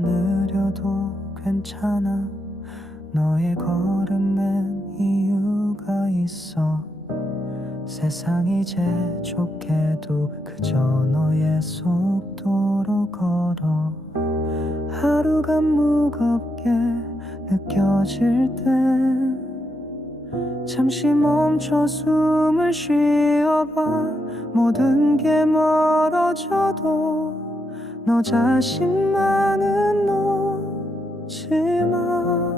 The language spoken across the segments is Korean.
느려도 괜찮아. 너의 걸음엔 이유가 있어. 세상이 재촉해도 그저 너의 속도로 걸어. 하루가 무겁게 느껴질 때 잠시 멈춰 숨을 쉬어봐. 모든 게 멀어져도 너 자신만은 놓지 마.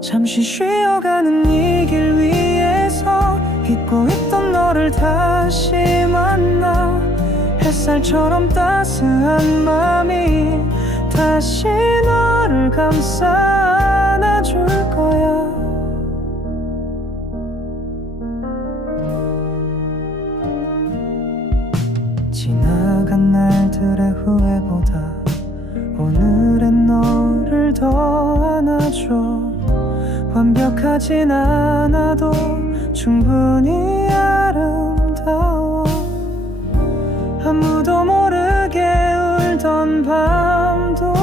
잠시 쉬어가는 이 길 위에서 잊고 있던 너를 다시 만나. 햇살처럼 따스한 맘이 다시 너를 감싸 안아줄 거야. 지나간 날들의 후회보다 오늘의 너를 더 안아줘. 완벽하진 않아도 충분히 아름다워. 아무도 모르게 울던 밤도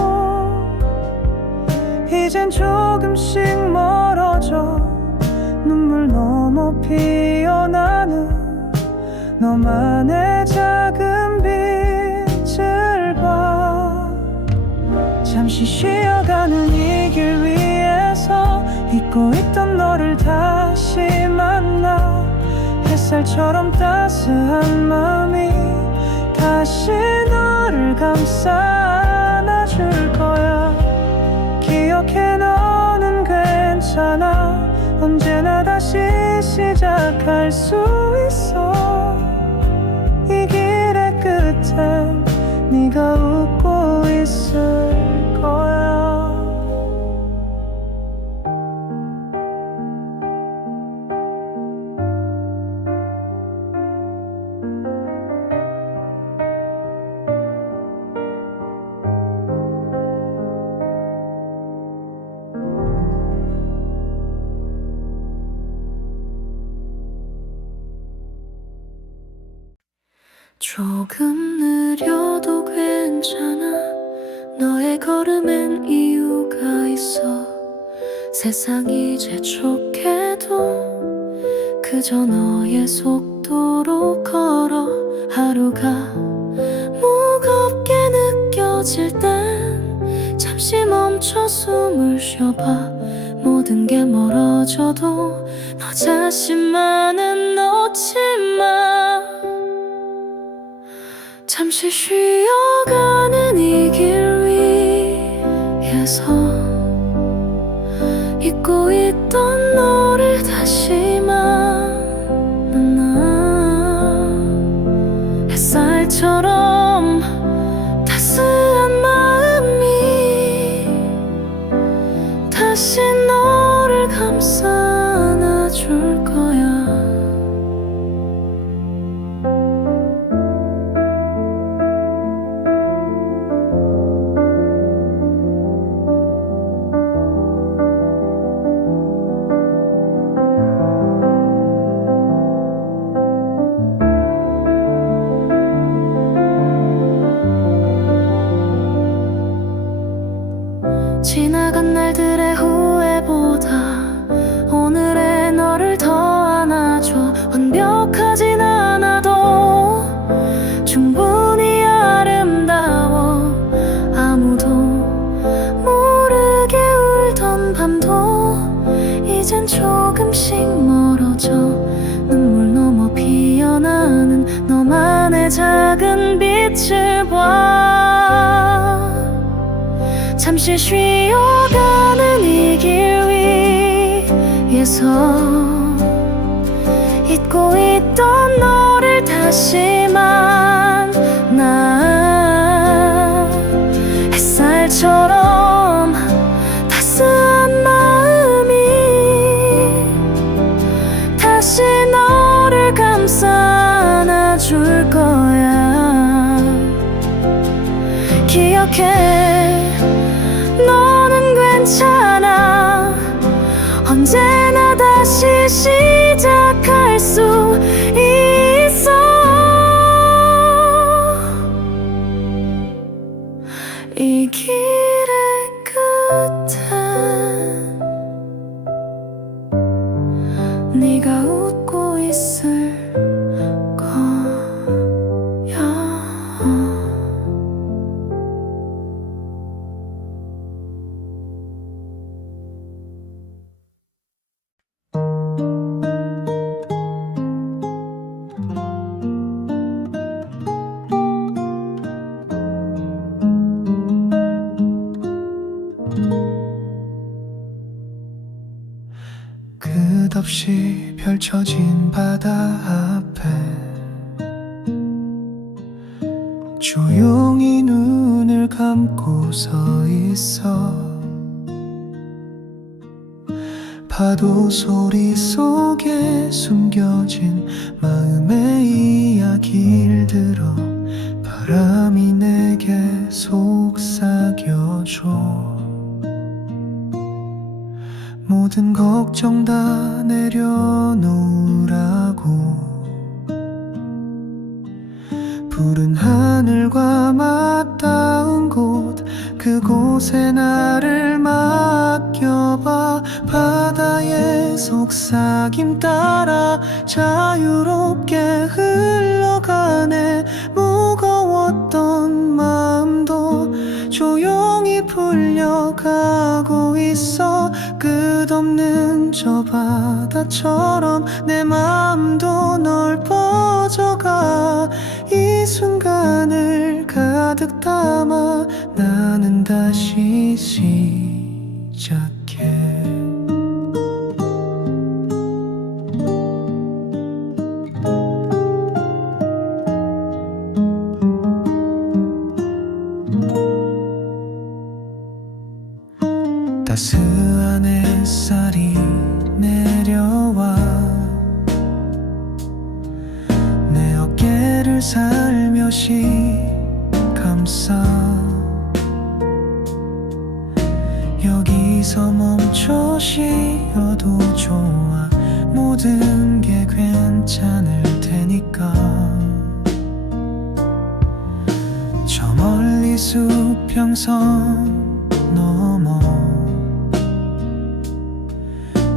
이젠 조금씩 멀어져. 눈물 넘어 피어나는 너만의 작은 빛을 봐. 잠시 쉬어가는 이 길 위에서 잊고 있던 너를 다시 만나. 햇살처럼 따스한 마음이 다시 너를 감싸 안아줄 거야. 기억해, 너는 괜찮아. 언제나 다시 시작할 수 있어. 이 길의 끝엔 네가 웃고 있을 거야. 조금 느려도 괜찮아. 너의 걸음엔 이유가 있어. 세상이 재촉해도 그저 너의 속도로 걸어. 하루가 무겁게 느껴질 땐 잠시 멈춰 숨을 쉬어봐. 모든 게 멀어져도 너 자신만은 놓지 마. 잠시 쉬어가는 이 길 위에서 잊고 있던 너를 다시 만나. 햇살처럼 따스한 마음이 다시 너를 감싸 안아줄 거야. 지나간 날들의 후회보다 오늘의 너를 더 안아줘. 완벽하진 않아도 충분히 아름다워. 아무도 모르게 울던 밤도 이젠 조금씩 멀어져. 눈물 넘어 피어나는 너만의 작은 빛을 봐. 잠시 쉬어가는 이 길 위에서 잊고 있던 너를 다시 만나. 햇살처럼 따스한 마음이 다시 너를 감싸 안아줄 거야. 기억해, 너는 괜찮아. 언제나 다시 시작할 수 있어. 이 길의 끝엔 네가 웃고 있을 거야. 끝없이 펼쳐진 바다 앞에 조용히 눈을 감고 서 있어. 파도 소리 속에 숨겨진 마음의 이야기를 들어 바람이 내게 속삭여줘. 모든 걱정 다 내려놓으라고. 푸른 하늘과 맞닿은 곳, 그곳에 나를 맡겨봐. 바다의 속삭임 따라 자유롭게 흘러가네. 무거웠던 마음도 조용히 풀려가고 있어. 끝없는 저 바다처럼 내 마음도 넓어져가. 이 순간을 가득 담아 나는 다시 시작해. 따스한 햇살이 내려와 내 어깨를 살며시 감싸. 여기서 멈춰 쉬어도 좋아. 모든 게 괜찮을 테니까. 저 멀리 수평선 넘어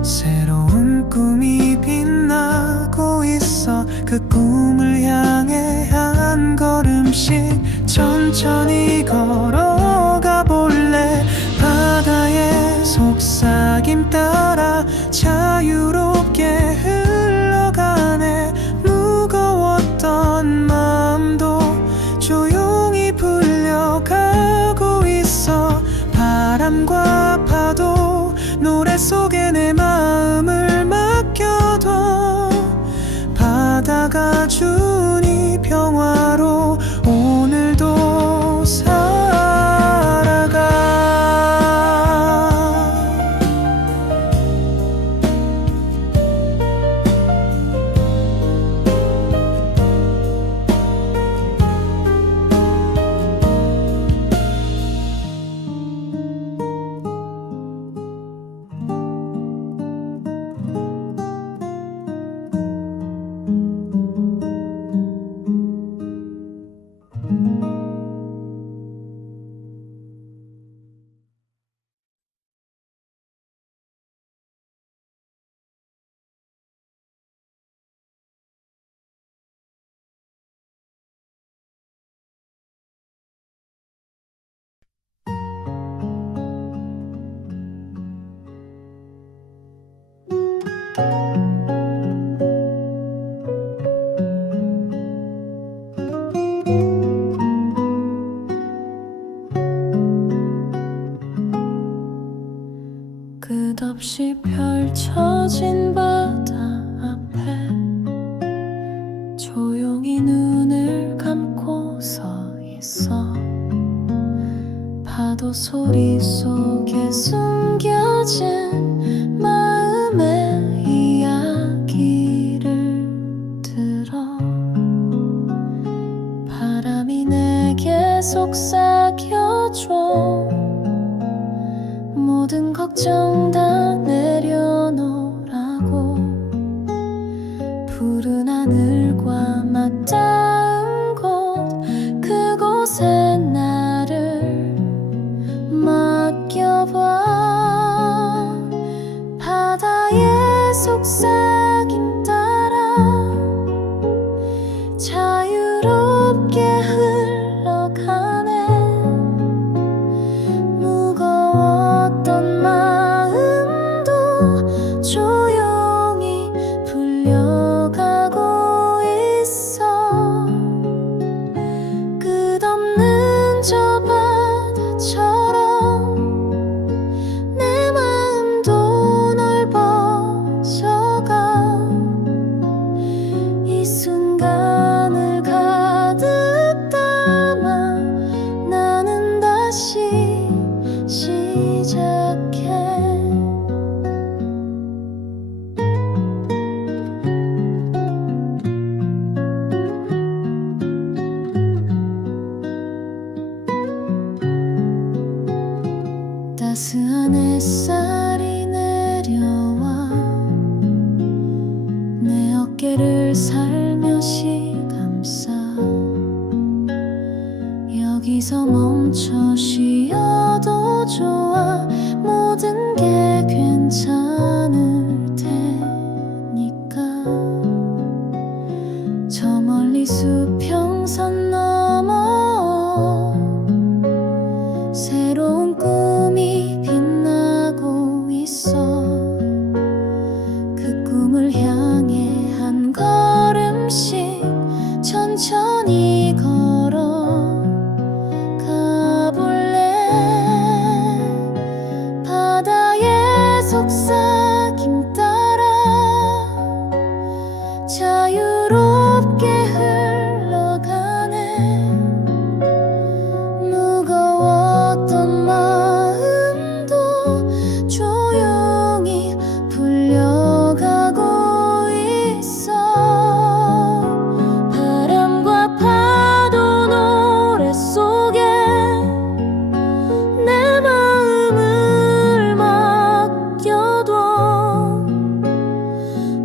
새로운 꿈이 빛나고 있어. 그 꿈을 향해 한 걸음씩 천천히 걸어가 볼래. 바다의 속삭임 따라 자유롭게 흘러가네. 무거웠던 마음도 조용히 풀려가고 있어. 바람과 파도 노래 속에 내 마음을 맡겨둬. 바다가 준 이 평화로 오늘도 살아가. 끝없이 펼쳐진 바다 앞에 조용히 눈을 감고 서 있어. 파도 소리 속에 숨겨진 마음의 이야기를 들어 바람이 내게 속삭여줘. 모든 걱정 다 내려놓으라고. 푸른 하늘과 맞닿은 곳, 그곳에 나를 시작해. 따스한 햇살이 내려와 내 어깨를 살며시 감싸. 여기서 멈춰 쉬어도 좋아. 모든 게 괜찮을 테니까. 저 멀리 수평선 넘어 새로운 꿈이 빛나고 있어. 그 꿈을 향해 한 걸음씩 천천히 걸어 가볼래. 바다의 속삭임 따라 자유롭게 흘러가네. 무거웠던 마음도 조용히 풀려가고 있어. 바람과 파도 노래 속에 내 마음을 맡겨둬.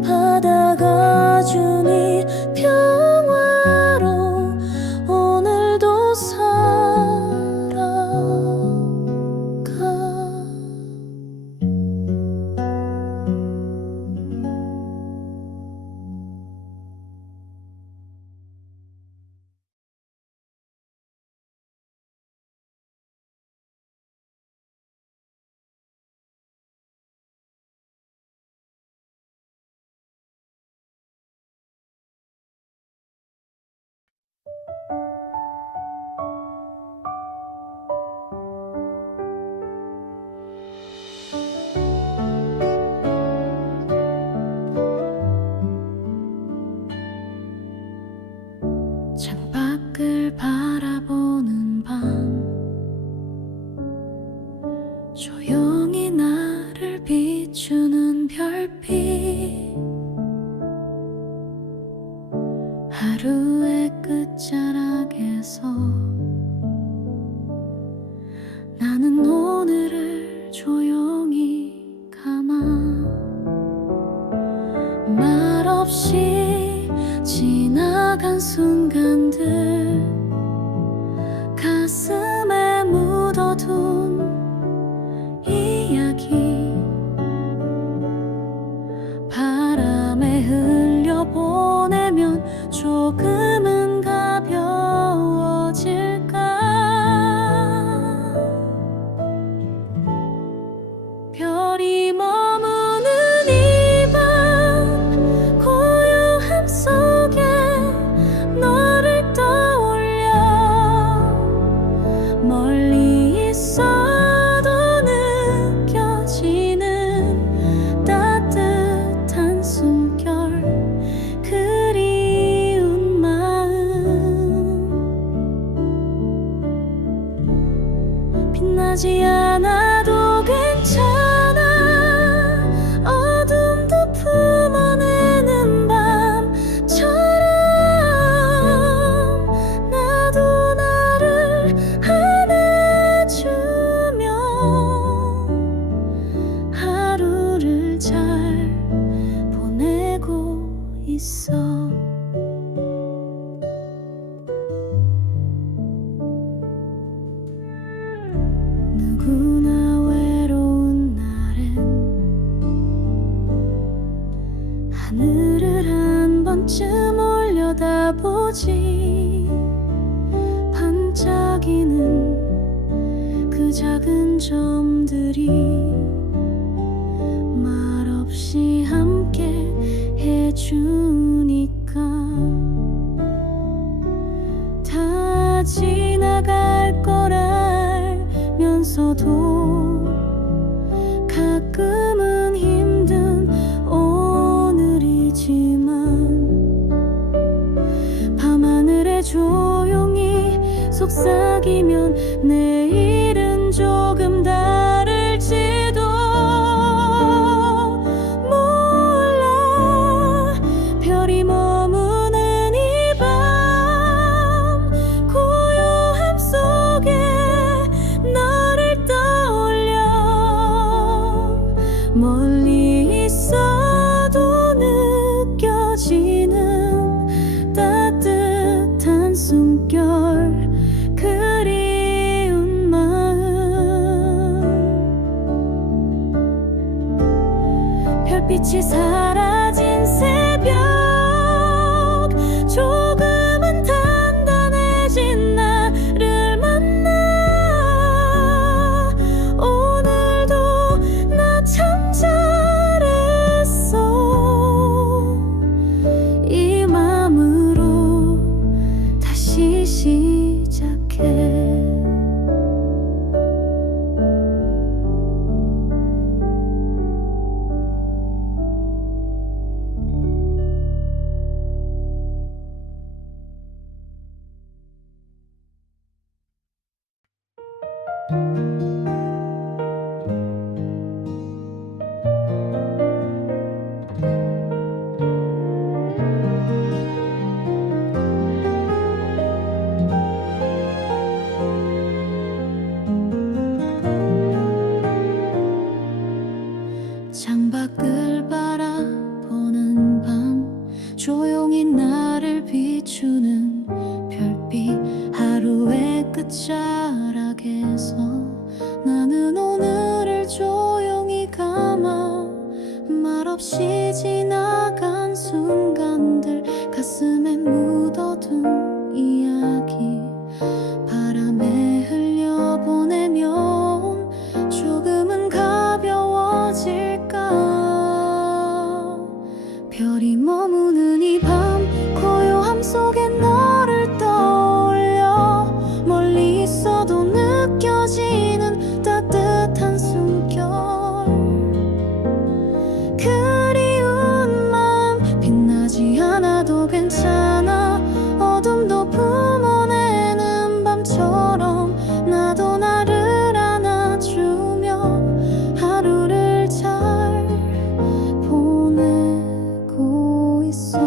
바다가 주니 평화로 오늘도 살아가. 창밖을 바라보는 밤 조용히 나를 비추는 별빛. 하루의 끝자락에서 나는 오늘을 조용히 감아. 말없이 지나간 순간들 가슴에 묻어둔 이야기 바람에 흘려보내면 조금은 가벼워질까. 별이 머무는 이 밤 고요함 속에 너를 떠올려. 멀리 있어도 느껴지는 따뜻한 숨결. 그리운 마음 빛나지 않아도 괜찮아. 어둠도 품어내는 밤처럼 나도 나를 안아주며 하루를 잘 보내고 있어. 누구나 외로운 날엔 하늘을 한 번쯤 올려다보지. 반짝이는 그 작은 점들이 말없이 함께 해주니까. 다 지나갈 걸 알면서도 가끔은 힘든 오늘이지만 밤하늘에 조용히 속삭이면 내일은 조금 다 불빛이 사라진 새벽 조금은 단단해진 나를 만나 오늘도 나 참 잘했어 이 맘으로 다시 시작해 창밖을 바라보는 밤 조용히 나를 비추는 별빛 하루의 끝자락에서 나는 오늘을 조용히 감아 말없이 지나간 순간들 가슴에 묻어둔 이야기 바람에 흘려보내면 조금은 가벼워질까 별이 머무는 이 밤 고요함 속에 너를 떠올려 멀리 있어도 느껴지는 따뜻한 숨결 그리운 마음 빛나지 않아도 괜찮아 어둠도 품어내는 밤처럼 나도 나를 안아주며 하루를 잘 보내고 있어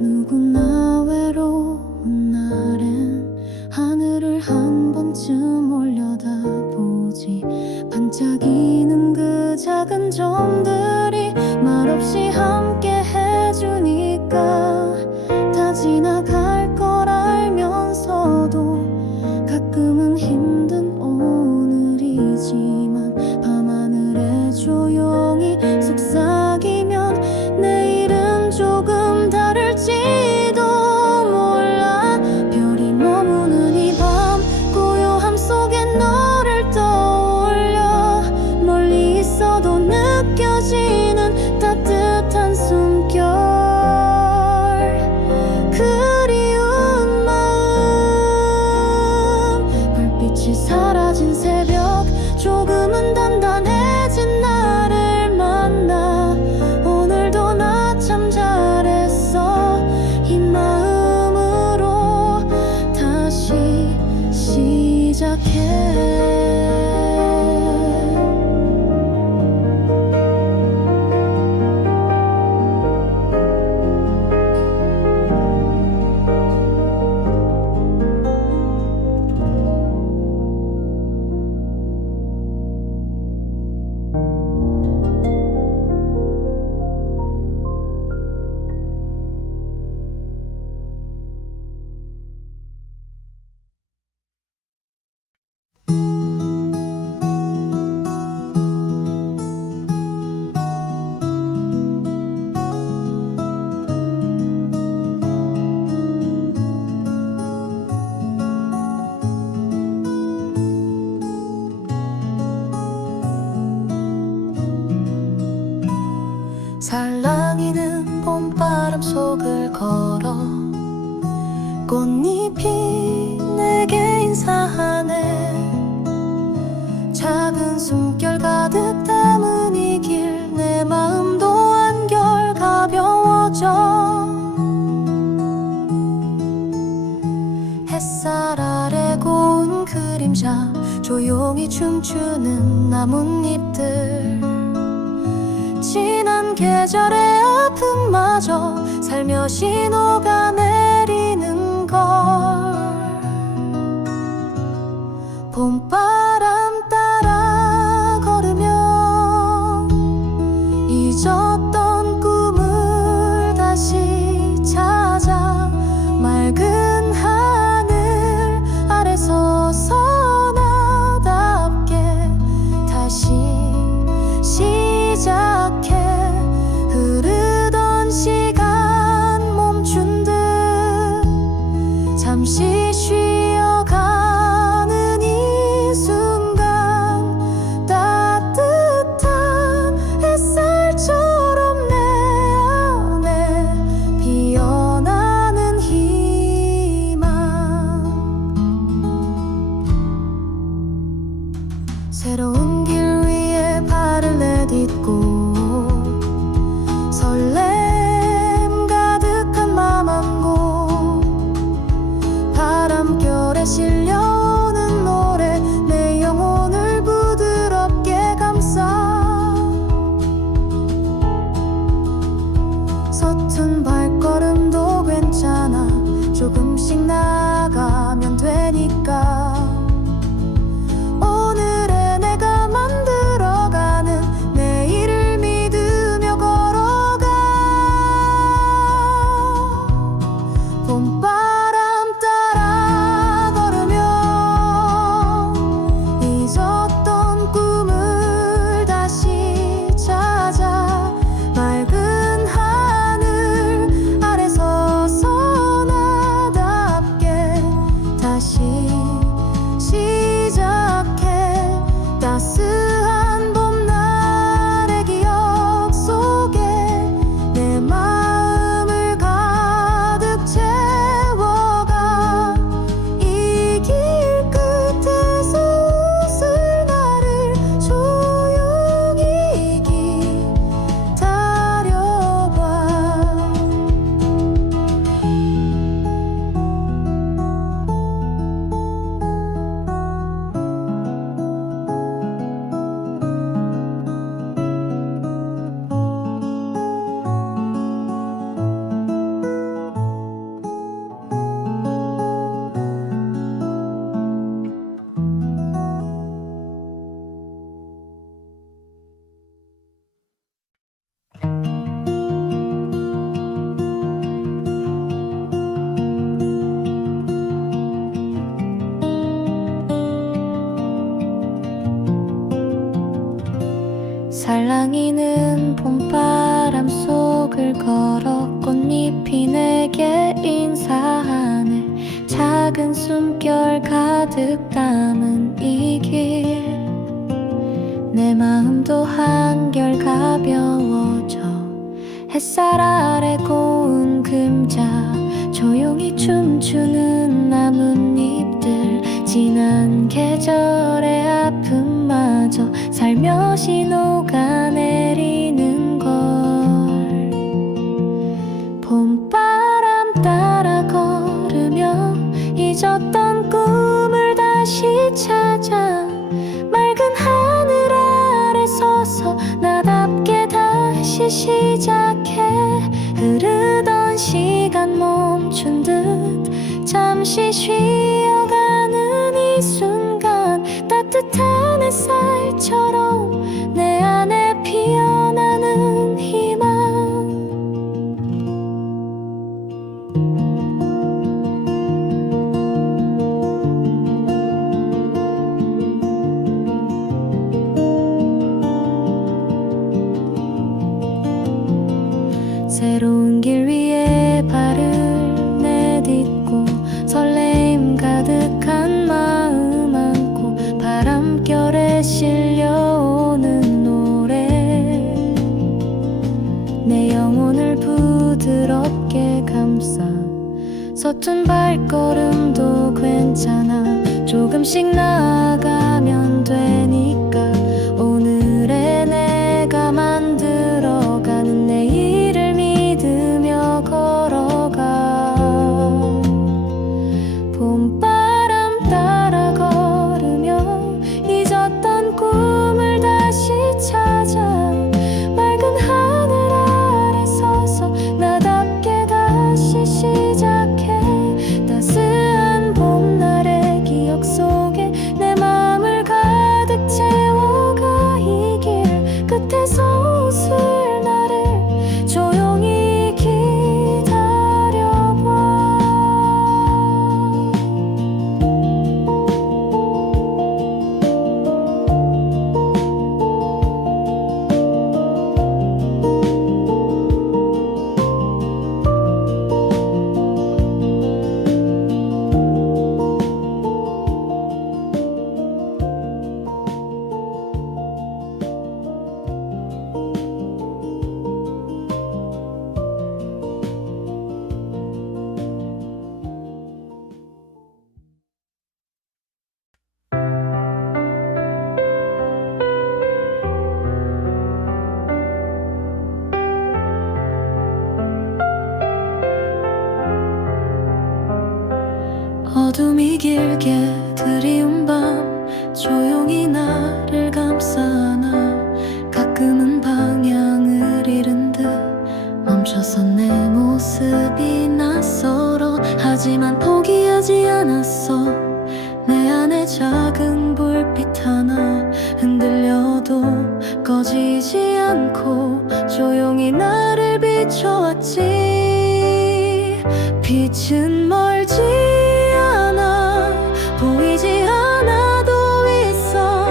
누구나 외로운 날엔 하늘을 한 번쯤 올려다보지 반짝이는 그 작은 점들이 말없이 함께 해주니까 다 지나갈 걸 알면서도 가끔은 힘든 오늘이지만 밤하늘에 조용히 속삭이면 내일은 조금 다를지도 몰라 별이 머무는 이 밤 고요함 속에 너를 떠올려 멀리 있어도 느껴지는 따뜻한 숨결 그리운 마음 불빛이 사라진 새벽 조금은 단단해진 나를 만나 오늘도 나 참 잘했어 이 마음으로 다시 시작해 살랑이는 봄바람 속을 걸어 꽃잎이 내게 인사하네 작은 숨결 가득 담은 이 길 내 마음도 한결 가벼워져 햇살 아래 고운 그림자 조용히 춤추는 나뭇잎들 지난 계절의 아픔마저 살며시 녹아내리는 걸 봄바람 따라 걸으며 잊었던 꿈 새로운 길 위에 발을 내딛고 설렘 가득한 맘 안고 바람결에 실려오는 노래 내 영혼을 부드럽게 감싸 서툰 발걸음도 괜찮아 조금씩 나아가면 되니까 오늘의 내가 만들어가는 내일을 믿으며 걸어가 봄바람 따라 걸으며 잊었던 꿈을 다시 찾아 맑은 하늘 아래 서서 나답게 다시 시작해 따스한 봄날의 기억 속에 내 마음을 가득 채워가 이 길 끝에서 웃을 나를 조용히 기다려봐 살랑이는 봄바람 속을 걸어 꽃잎이 내게 인사하네 작은 숨결 가득 담은 이 길 내 마음도 한결 가벼워져 햇살 아래 고운 그림자 조용히 춤추는 나뭇잎들 지난 계절의 아픔마저 살며시 녹아내리는 걸 봄바람 따라 걸으며 잊었던 꿈을 다시 찾아 맑은 하늘 아래 서서 나답게 다시 시작해 흐르던 시간 멈춘 듯 잠시 쉬어가는 이 순간 따뜻한 햇살처럼 내 안에 피어나는 희망 새로운 길 위에 발을 내딛고 설레임 가득한 마음 안고 바람결에 실려오는 노래 내 영혼을 부드럽게 감싸 서툰 발걸음도 괜찮아 조금씩 나아가면 되니까 오늘의 내가 만들어가는 내일을 믿으며 걸어가 봄바람 따라 걸으며 잊었던 꿈을 다시 찾아 맑은 하늘 아래 서서 나답게 다시 시작해 따스한 봄날의 기억 속에 내 마음 밤이 길게 드리운 밤 조용히 나를 감싸 안아 가끔은 방향을 잃은 듯 멈춰서 내 모습이 낯설어 하지만 포기하지 않았어. 내 안에 작은 불빛 하나 흔들려도 꺼지지 않고 조용히 나를 비춰왔지. 빛은 멀지 않아 보이지 않아도 있어.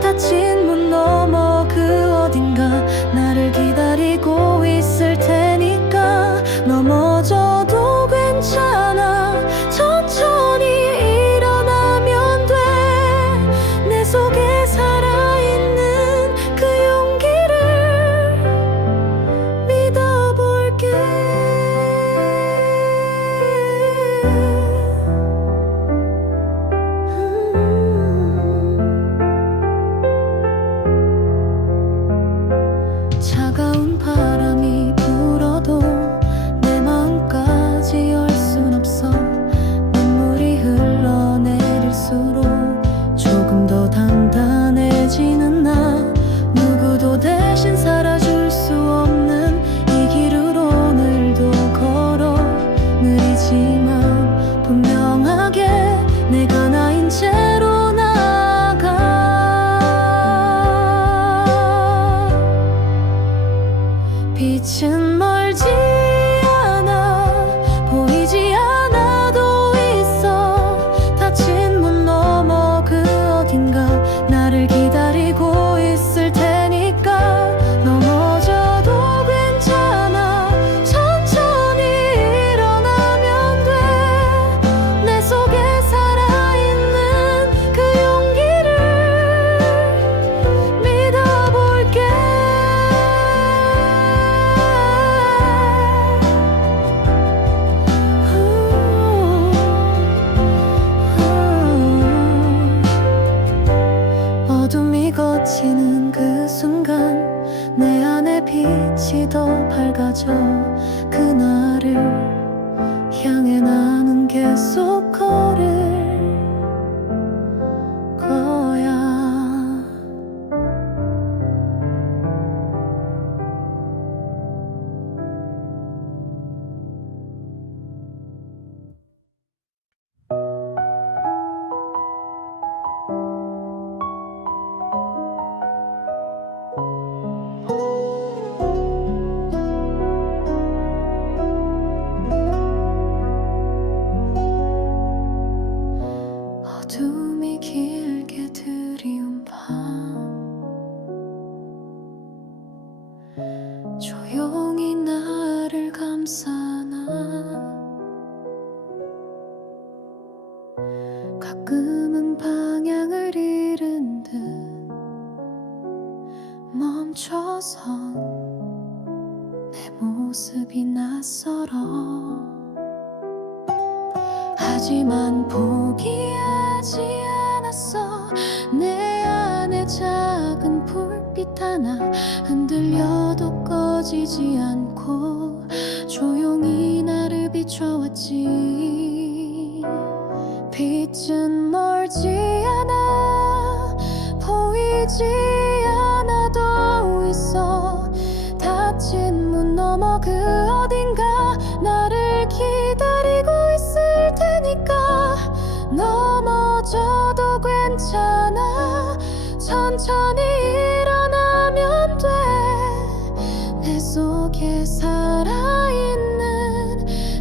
닫힌 문 너머 그 어딘가 나를 기다리고 있을 테니까. 넘어져도 괜찮아 천천히 일어나면 돼. 내 속에 살아있는 그 용기를 믿어볼게. 차가운 바람이 불어도 내 마음까지 열 순 없어. 눈물이 흘러내릴수록 조금 더 단단해지는 나. 누구도 대신 살아줄 수 없는 이 길을 오늘도 걸어. 느리지만 분명하게 내가 나인 채로 나아가. 빛은 멀지 않아 보이지 않아도 있어. 닫힌 문 너머 그 어딘가 나를 기다리고 있을 테니까. 넘어져도 괜찮아 천천히 일어나면 돼. 내 속에 살아있는 그 용기를 믿어볼게. 어둠이 걷히는 그 순간 내 안에 빛이 더 밝아져. 그날을 향해 나는 계속 걸을 거야. 어둠이 길게 드리운 밤 조용히 나를 감싸나. 가끔은 방향을 잃은 듯 멈춰선 내 모습이 낯설어. 하지만 포기하지 않았어. 내 안에 작은 불빛 하나 흔들려도 꺼지지 않고 조용히 나를 비춰왔지. 빛은 멀지 않아 보이지 않아도 있어. 닫힌 문 너머 그 어딘가 나를 기다리고 있을 테니까. 넘어져도 괜찮아 천천히 일어나면 돼. 내 속에 살아있는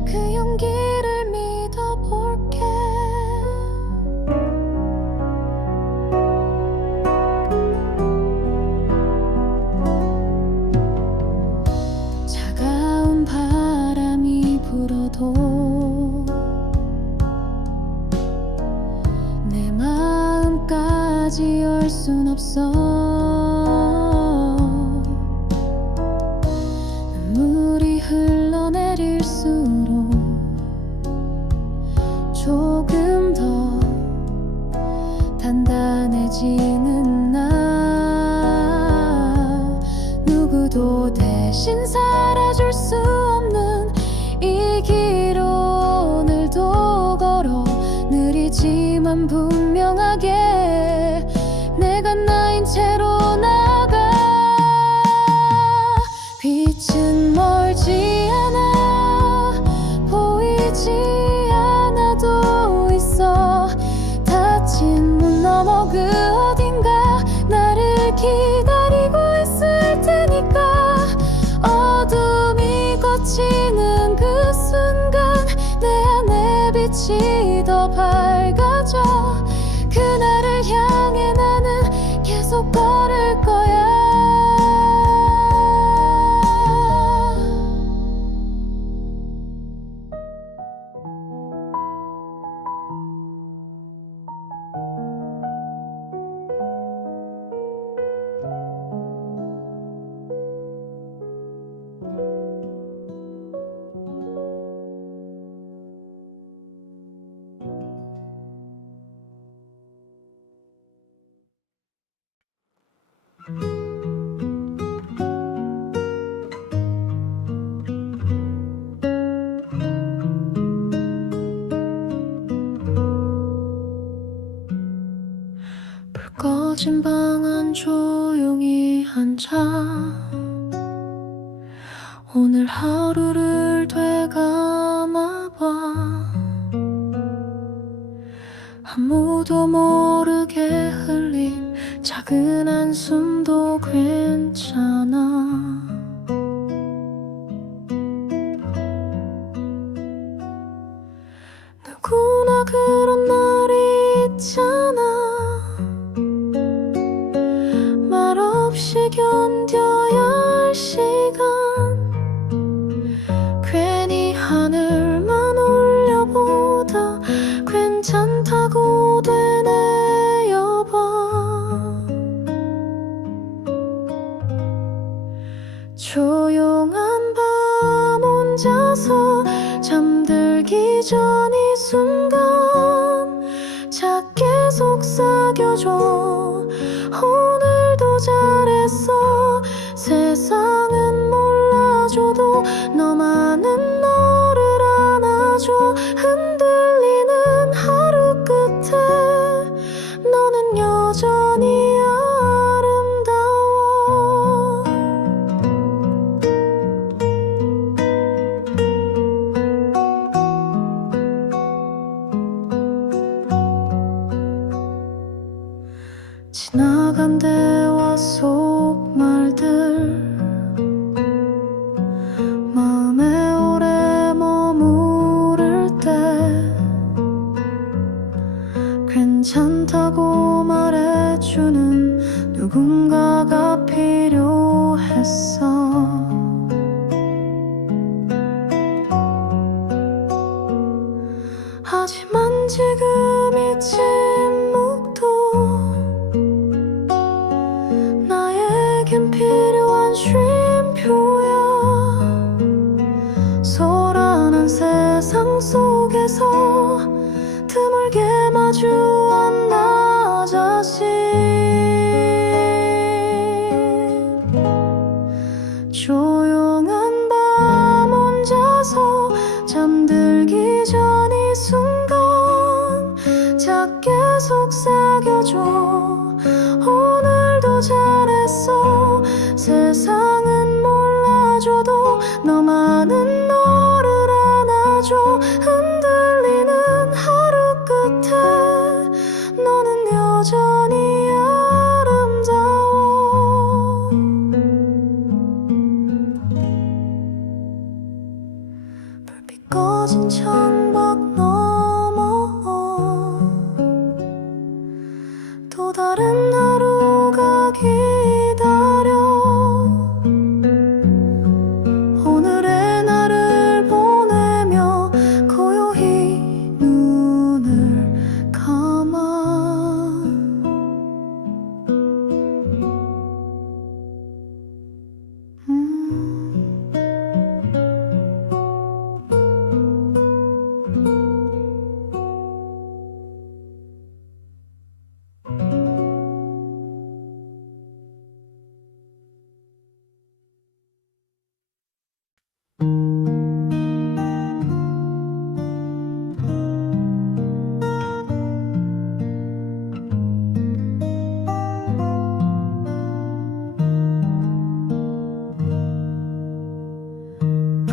그 용기를 믿어볼게. 차가운 바람이 불어도 내 마음까지 열 순 없어. 눈물이 흘러내릴수록 조금 더 단단해지는 나. 누구도 대신 살아줄 수 없는 이 길 오늘도 걸어. 느리지 하지만 분명하게 내가 나인 채로 나가. 빛은 멀지 않아 보이지 않아도 있어. 닫힌 문 너머 그 어딘가 나를 기다리고 있을 테니까. 어둠이 걷히는 그 순간 내 안에 빛이 더 밝아져. 그날을 향해 나는 계속 걸을 거야. 불 꺼진 방 안 조용히 앉아. 오늘 하루를 되감아 봐. 아무도 모르게 흘린 작은 한숨도 괜찮아. 누구나 그런 날이 있잖아. 말없이 견뎌야 할 시간. 괜히 하늘만 올려보다 괜찮다고 되뇌어봐. 조용한 밤 혼자서 잠들기 전 이 순간 작게 속삭여줘. 오늘도 잘했어. 세상은 몰라줘도 너만은 너를 안아줘. 흔들리는 하루 끝에 너는 여전히 아름다워. 지나간 대화 속 말들 마음에 오래 머무를 때 괜찮다고 말해주는 누군가가 필요했어. 하지만 지금 이 침묵도 나에겐 필요한 쉼표야. 소란한 세상 속에서 드물게 마주한 나 자신. 조용한 밤 혼자서 잠들기 전 이 순간 작게 속삭여줘. 오늘도 잘했어. 세상은 몰라줘도 너만은 너를 안아줘. 흔들리는 하루 끝에 너는 여전히 아름다워. 불빛 꺼진 창밖 너머 또 다른 하루가 길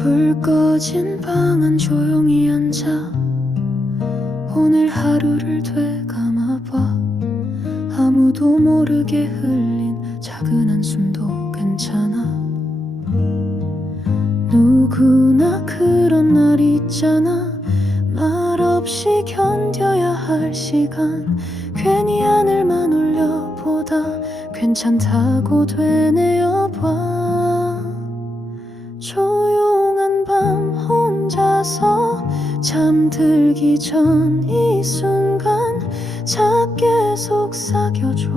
불 꺼진 방 안 조용히 앉아 오늘 하루를 되감아봐. 아무도 모르게 흘린 작은 한숨도 괜찮아. 누구나 그런 날 있잖아. 말없이 견뎌야 할 시간. 괜히 하늘만 올려보다 괜찮다고 되뇌어봐. 조용한 밤 혼자서 잠들기 전 이 순간 작게 속삭여줘.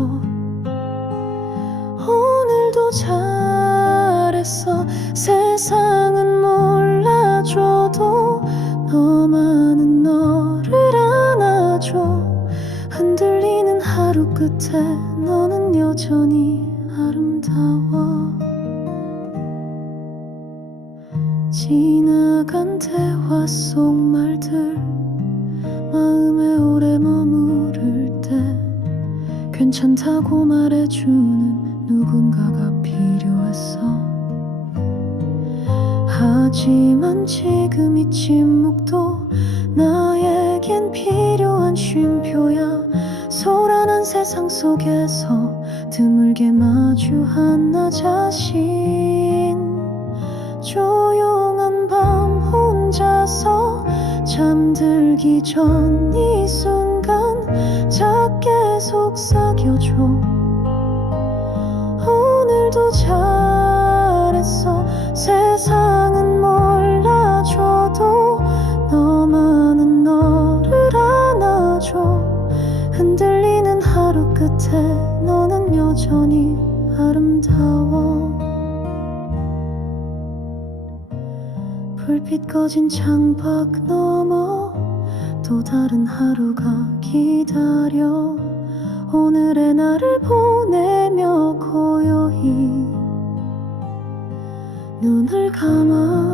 오늘도 잘했어. 세상은 몰라줘도 너만은 너를 안아줘. 흔들리는 하루 끝에 너는 여전히 아름다워. 지나간 대화 속 말들 마음에 오래 머무를 때 괜찮다고 말해주는 누군가가 필요했어. 하지만 지금 이 침묵도 나에겐 필요한 쉼표야. 소란한 세상 속에서 드물게 마주한 나 자신. 조용한 밤 혼자서 잠들기 전 이 순간 작게 속삭여줘. 오늘도 잘했어. 세상은 몰라줘도 너만은 너를 안아줘. 흔들리는 하루 끝에 너는 여전히 아름다워. 불빛 꺼진 창밖 너머 또 다른 하루가 기다려. 오늘의 나를 보내며 고요히 눈을 감아.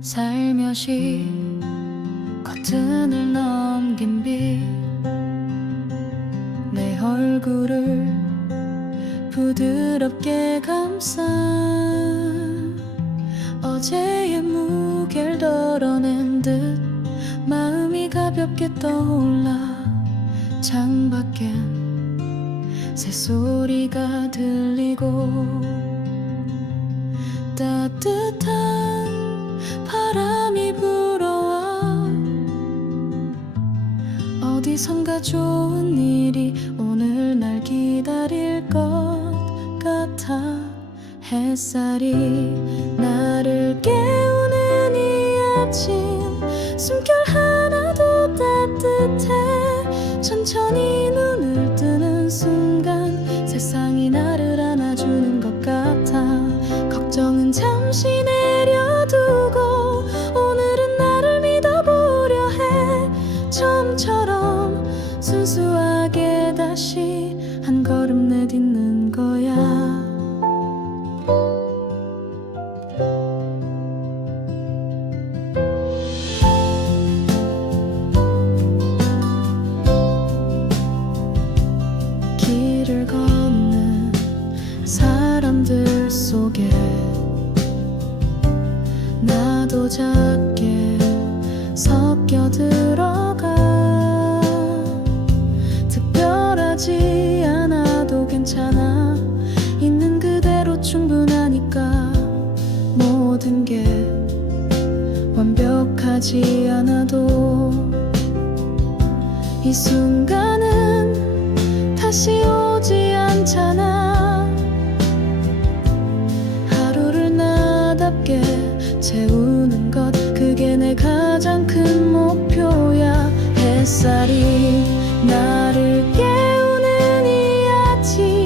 살며시 커튼을 넘긴 빛 내 얼굴을 부드럽게 감싸. 어제의 무게를 덜어낸 듯 마음이 가볍게 떠올라. 창밖엔 새소리가 들리고 따뜻한 바람이 불어와. 어디선가 좋은 일이 오늘 날 기다릴 것 같아. 햇살이 나를 깨우는 이 아침 숨결 하나도 따뜻해. 천천히 눈을 뜨는 순간 세상이 나를 안아주는 것 같아. 걱정은 잠시 내려두고 오늘은 나를 믿어보려 해. 처음처럼 순수하게 다시 한 걸음 내딛는 거야. 길을 걷는 사람들 속에 나도 작게 섞여 들어가. 특별하지 않아도 괜찮아. 있는 그대로 충분하니까. 모든 게 완벽하지 않아도 이 순간은 다시 오지 않잖아. 하루를 나답게 채우는 것 그게 내 가장 큰 목표야. 햇살이 나를 깨우는 이 아침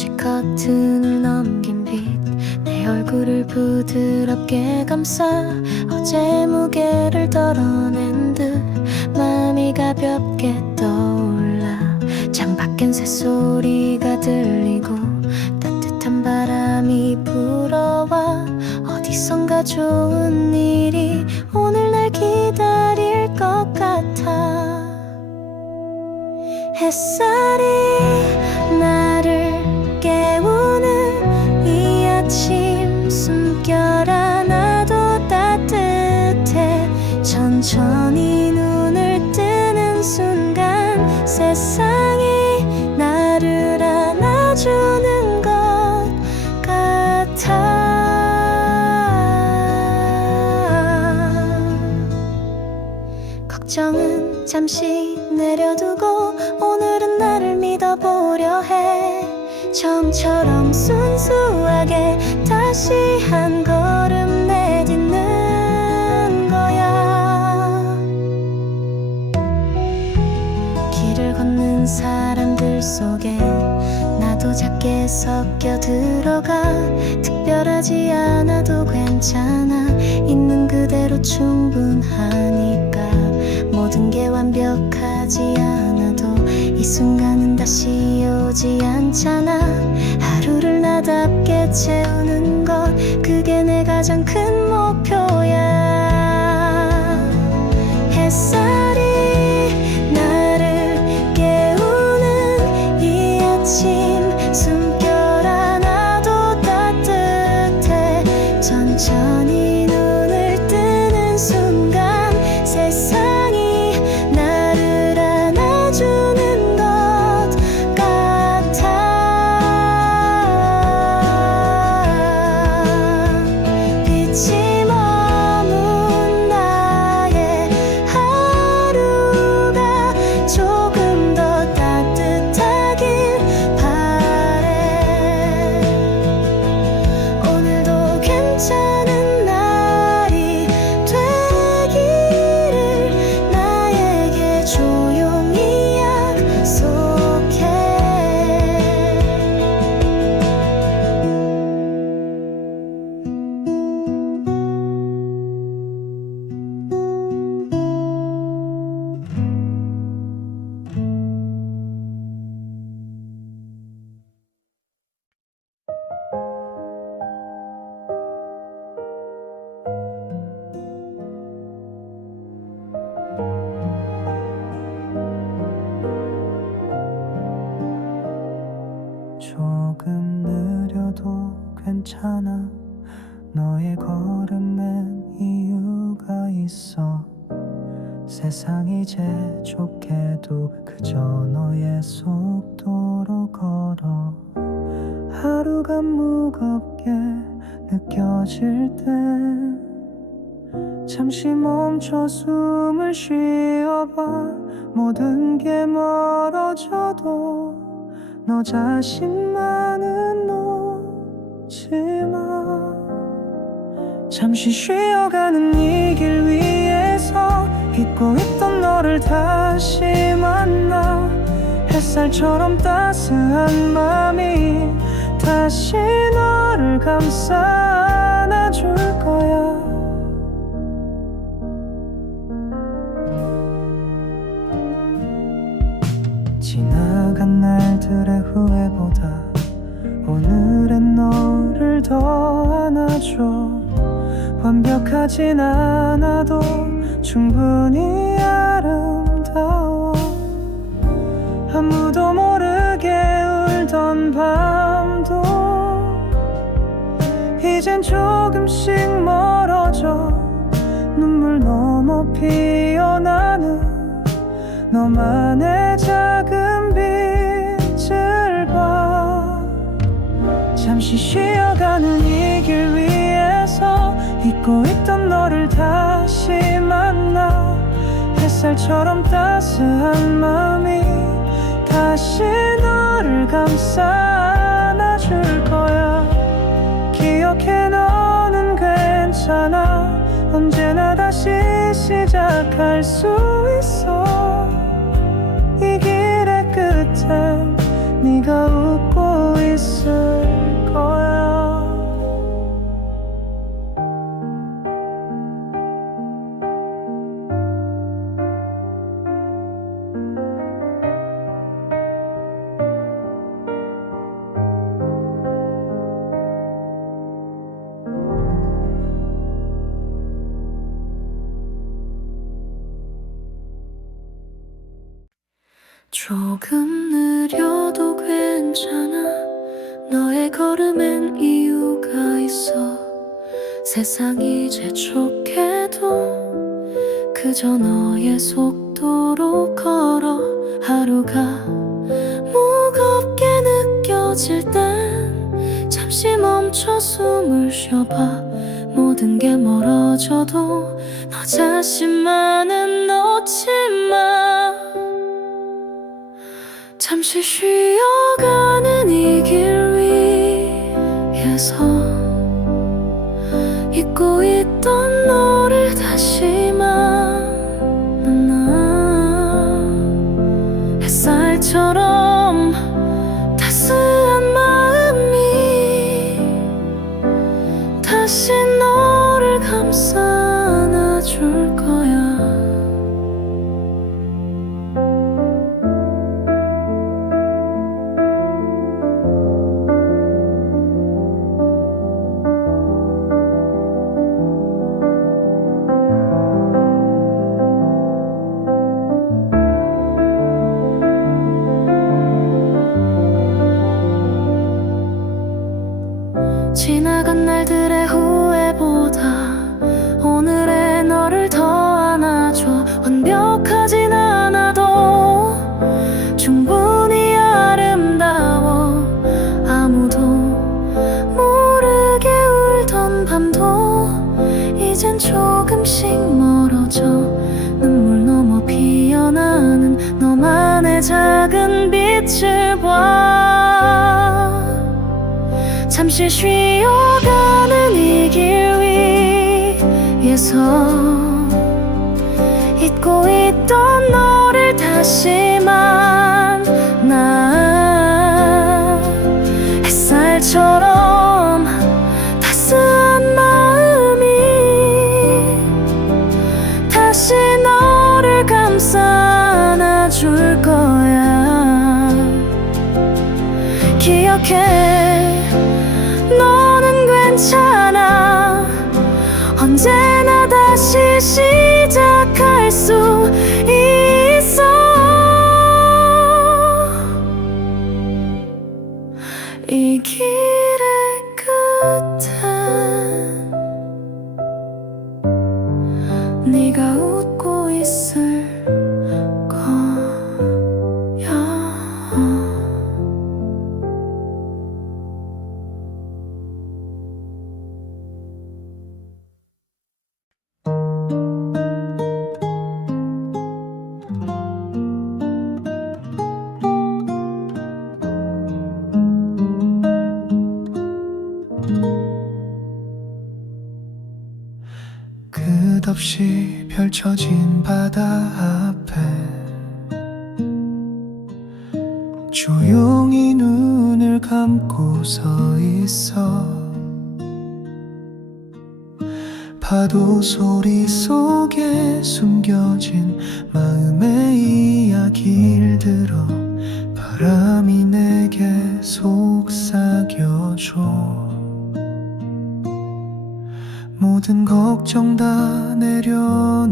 조금씩 커튼을 넘긴 빛 내 얼굴을 부드럽게 감싸 어제 무게를 덜어낸 듯 마음이 가볍게 떠올라 창밖엔 새소리가 들리고 따뜻한 바람이 불어와 어디선가 좋은 일이 오늘 날 기다릴 것 같아 햇살이 나를 깨우는 이 아침 숨결 하나도 따뜻해 천천히 눈을 뜨는 순간 세상이 나를 안아주는 것 같아 걱정은 잠시 내려두고 오늘은 나를 믿어보려 해 처음처럼 순수하게 다시 한 걸음 내딛는 거야 길을 걷는 사람들 속에 나도 작게 섞여 들어가 특별하지 않아도 괜찮아 있는 그대로 충분하니까 모든 게 완벽하지 않아도 이 순간은 다시 오지 않잖아 하루를 나답게 채우는 것 그게 내 가장 큰 목표야 햇살이 나를 깨우는 이 아침 숨결 하나도 따뜻해 천천히 눈을 뜨는 순간 세상이 나를 안아주는 것 같아 빛이 머문 나의 하루가 조금 더 따뜻하길 바래 오늘도 괜찮은 날이 되기를 나에게 조용히 약속해 조금 느려도 괜찮아 너의 걸음엔 이유가 있어 세상이 재촉해도 그저 너의 속도로 걸어 하루가 무겁게 느껴질 땐 잠시 멈춰 숨을 쉬어봐 모든 게 멀어져도 너 자신만은 놓지 마 잠시 쉬어가는 이 길 위에서 잊고 있던 너를 다시 만나 햇살처럼 따스한 맘이 다시 너를 감싸 안아줄 거야 지나간 날들의 후회보다 오늘의 너를 더 안아줘 완벽하진 않아도 충분히 아름다워 아무도 모르게 울던 밤도 이젠 조금씩 멀어져 눈물 넘어 피어나는 너만의 작은 빛을 봐 잠시 쉬어가는 이 길 위에서 잊고 있던 너를 다시 만나 햇살처럼 따스한 마음이 다시 너를 감싸 안아줄 거야 기억해 너는 괜찮아 언제나 다시 시작할 수 있어 이 길의 끝엔 네가 웃고 있어 조금 느려도 괜찮아. 너의 걸음엔 이유가 있어. 세상이 재촉해도 그저 너의 속도로 걸어. 하루가 무겁게 느껴질 땐 잠시 멈춰 숨을 쉬어봐. 모든 게 멀어져도 너 자신만은 놓지 마. 잠시 쉬어가는 이 길 위에서 잊고 있던 너를 다시 만나. 햇살처럼 따스한 마음이 다시 너를 감싸 안아줄 거야. 지나간 날들의 후회보다 오늘의 너를 더 안아줘. 완벽하진 않아도 충분히 아름다워. 아무도 모르게 울던 밤도 이젠 조금씩 멀어져. 눈물 넘어 피어나는 너만의 작은 빛을 봐. 잠시 쉬어가는 이 길 위에서 잊고 있던 너를 다시 만나. 햇살처럼 따스한 마음이 다시 너를 감싸 안아줄 거야. 기억해, 너는 괜찮아. 언제나 다시 시작할 수 있어. 이 길의 끝엔 네가 웃고 있을 거야. 끝없이 펼쳐진 바다 앞에 조용히 눈을 감고 서 있어. 파도 소리 속에 숨겨진 마음의 이야기를 들어 바람이 내게 속삭여줘. 모든 걱정 다 내려놓으라고.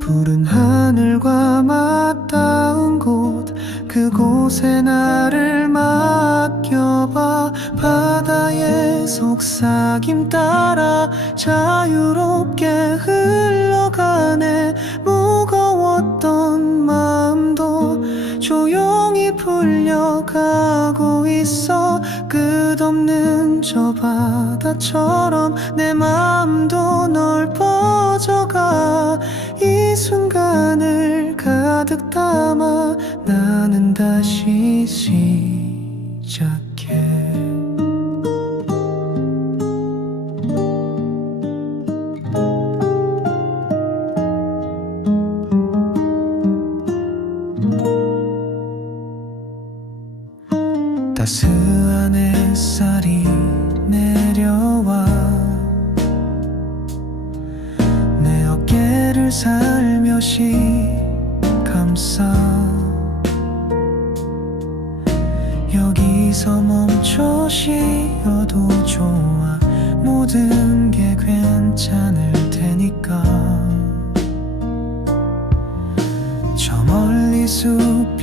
푸른 하늘과 맞닿은 곳, 그곳에 나를 맡겨봐. 바다의 속삭임 따라 자유롭게 흘러가네. 무거웠던 마음도 조용히 풀려가고 있어. 끝없는 저 바다처럼 내 마음도 넓어져가. 이 순간을 가득 담아 나는 다시 시작해. 따스한 햇살이 내려와 내 어깨를 살며시 감싸. 여기서 멈춰 쉬어도 좋아. 모든 게 괜찮을 테니까.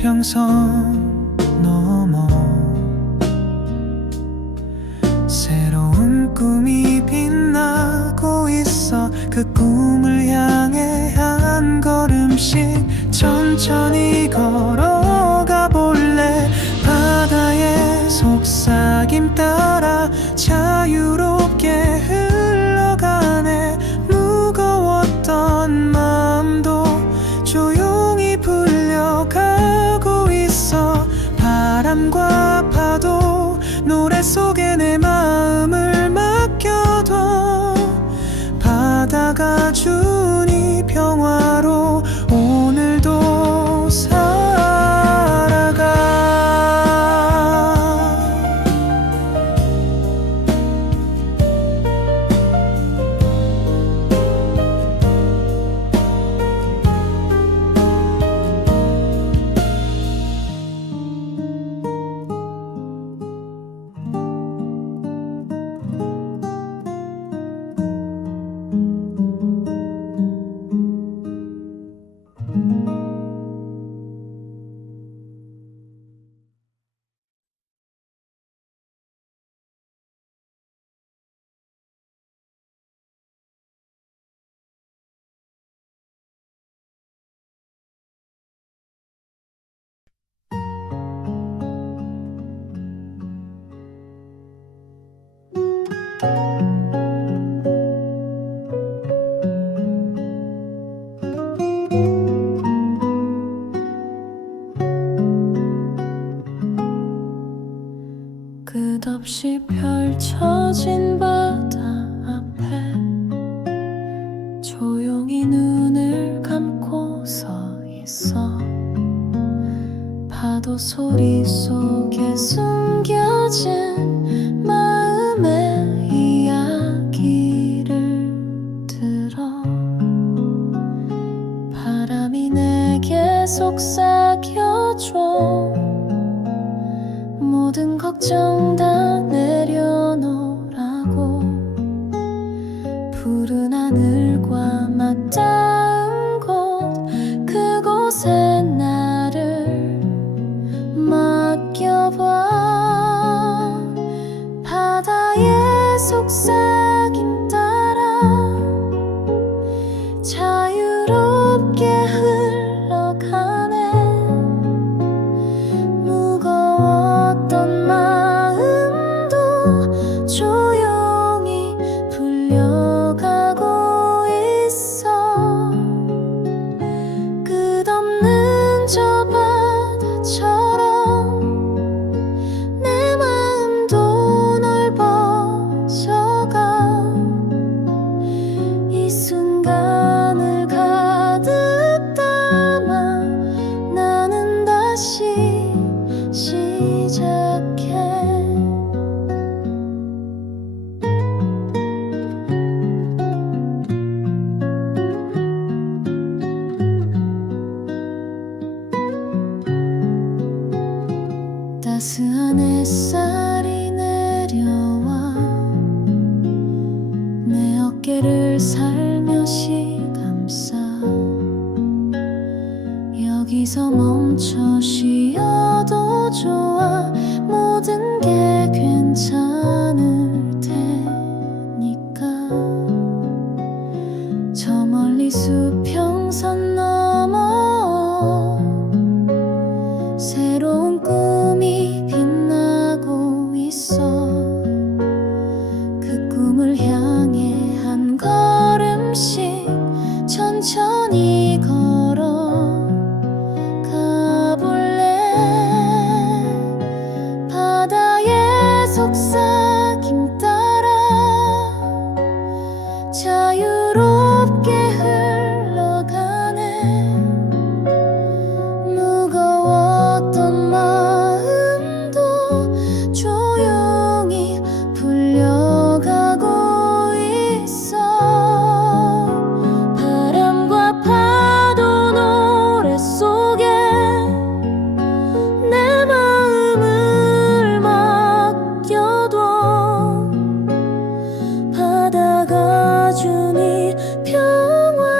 수평선 넘어 새로운 꿈이 빛나고 있어. 그 꿈을 향해 한 걸음씩 천천히 걸어가 볼래. 바다의 속삭임 따라 자유롭게 흘러가네. 무거웠던 마음도 조용히 풀려가고 있어. 바람과 파도 노래 속에 내 마음을 맡겨둬. 바다가 준 이 평화로 오늘도 살아가. 끝없이 펼쳐진 바다 앞에 조용히 눈을 감고 서 있어. 파도 소리 속에 숨겨진 마음의 이야기를 들어. 바람이 내게 속삭여줘. 모든 걱정 다 내려놓으라고. 푸른 하늘과 맞닿은 곳, 그곳에 나를 맡겨봐. 바다의 속삭임 따라 자유롭게 흘러가네. 무거웠던 마음도 조용히 풀려가고 있어. 끝없는 저 바다처럼 내 마음도 넓어져가. 이 순간을 가득 담아 나는 다시 시작해. 따스한 햇살이 내려와 내 어깨를 살며시 감싸. 여기서 멈춰 쉬어도 좋아. 모든 게 괜찮을 테니까. 저 멀리 수평선 넘어 새로운 꿈이 빛나고 있어. 그 꿈을 향해 한 걸음씩 천천히 걸어가 볼래. 바다의 속삭임 따라 자유롭게 흘러가네. 무거웠던 마음도 조용히 풀려가고 있어. 바람과 파도 노래 속에 내 마음을 맡겨둬. 바다가 준 이 평화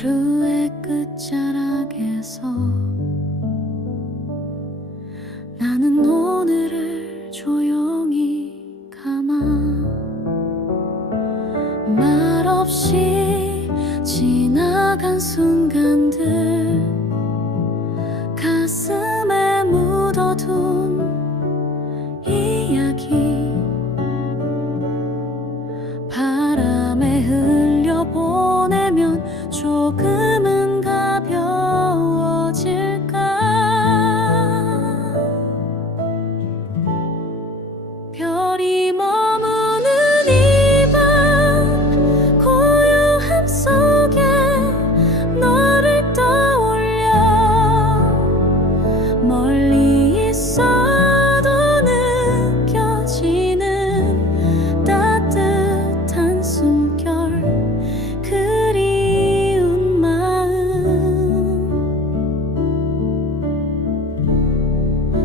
하루의 끝자락에서 나는 오늘을 조용히 감아 말없이 지나간 순간들 가슴에 묻어둔 이야기 바람에 흘려보내면 조금은 가벼워질까. 별이 머무는 이 밤 고요함 속에 너를 떠올려 멀리 있어도 느껴지는 따뜻한 숨결 그리운 마음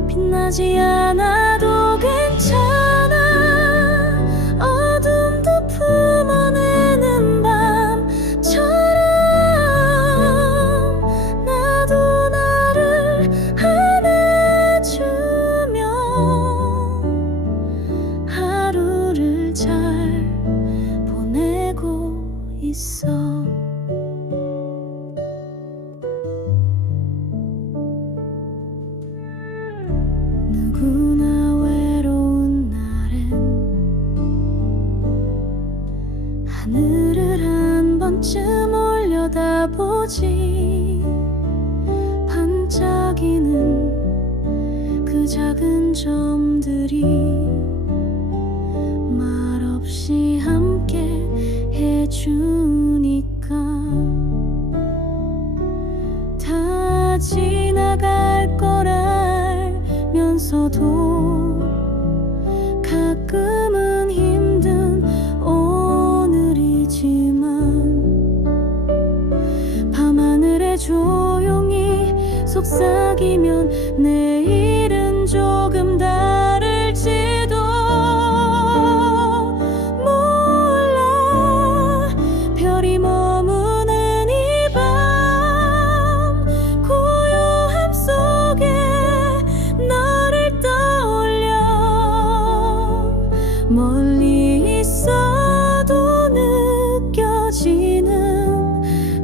빛나지 않아도 괜찮아 어둠도 품어내는 밤처럼 나도 나를 안아주며 하루를 잘 보내고 있어. 누구나 외로운 날엔 하늘을 한 번쯤 올려다보지. 반짝이는 그 작은 점들이 말없이 함께 해주니까 다 지나갈 걸 알면서도 가끔은 힘든 오늘이지만 밤하늘에 조용히 속삭이면 내일은 조금 다를지도 몰라. 별이 머무는 이 밤 고요함 속에 너를 떠올려 멀리 있어도 느껴지는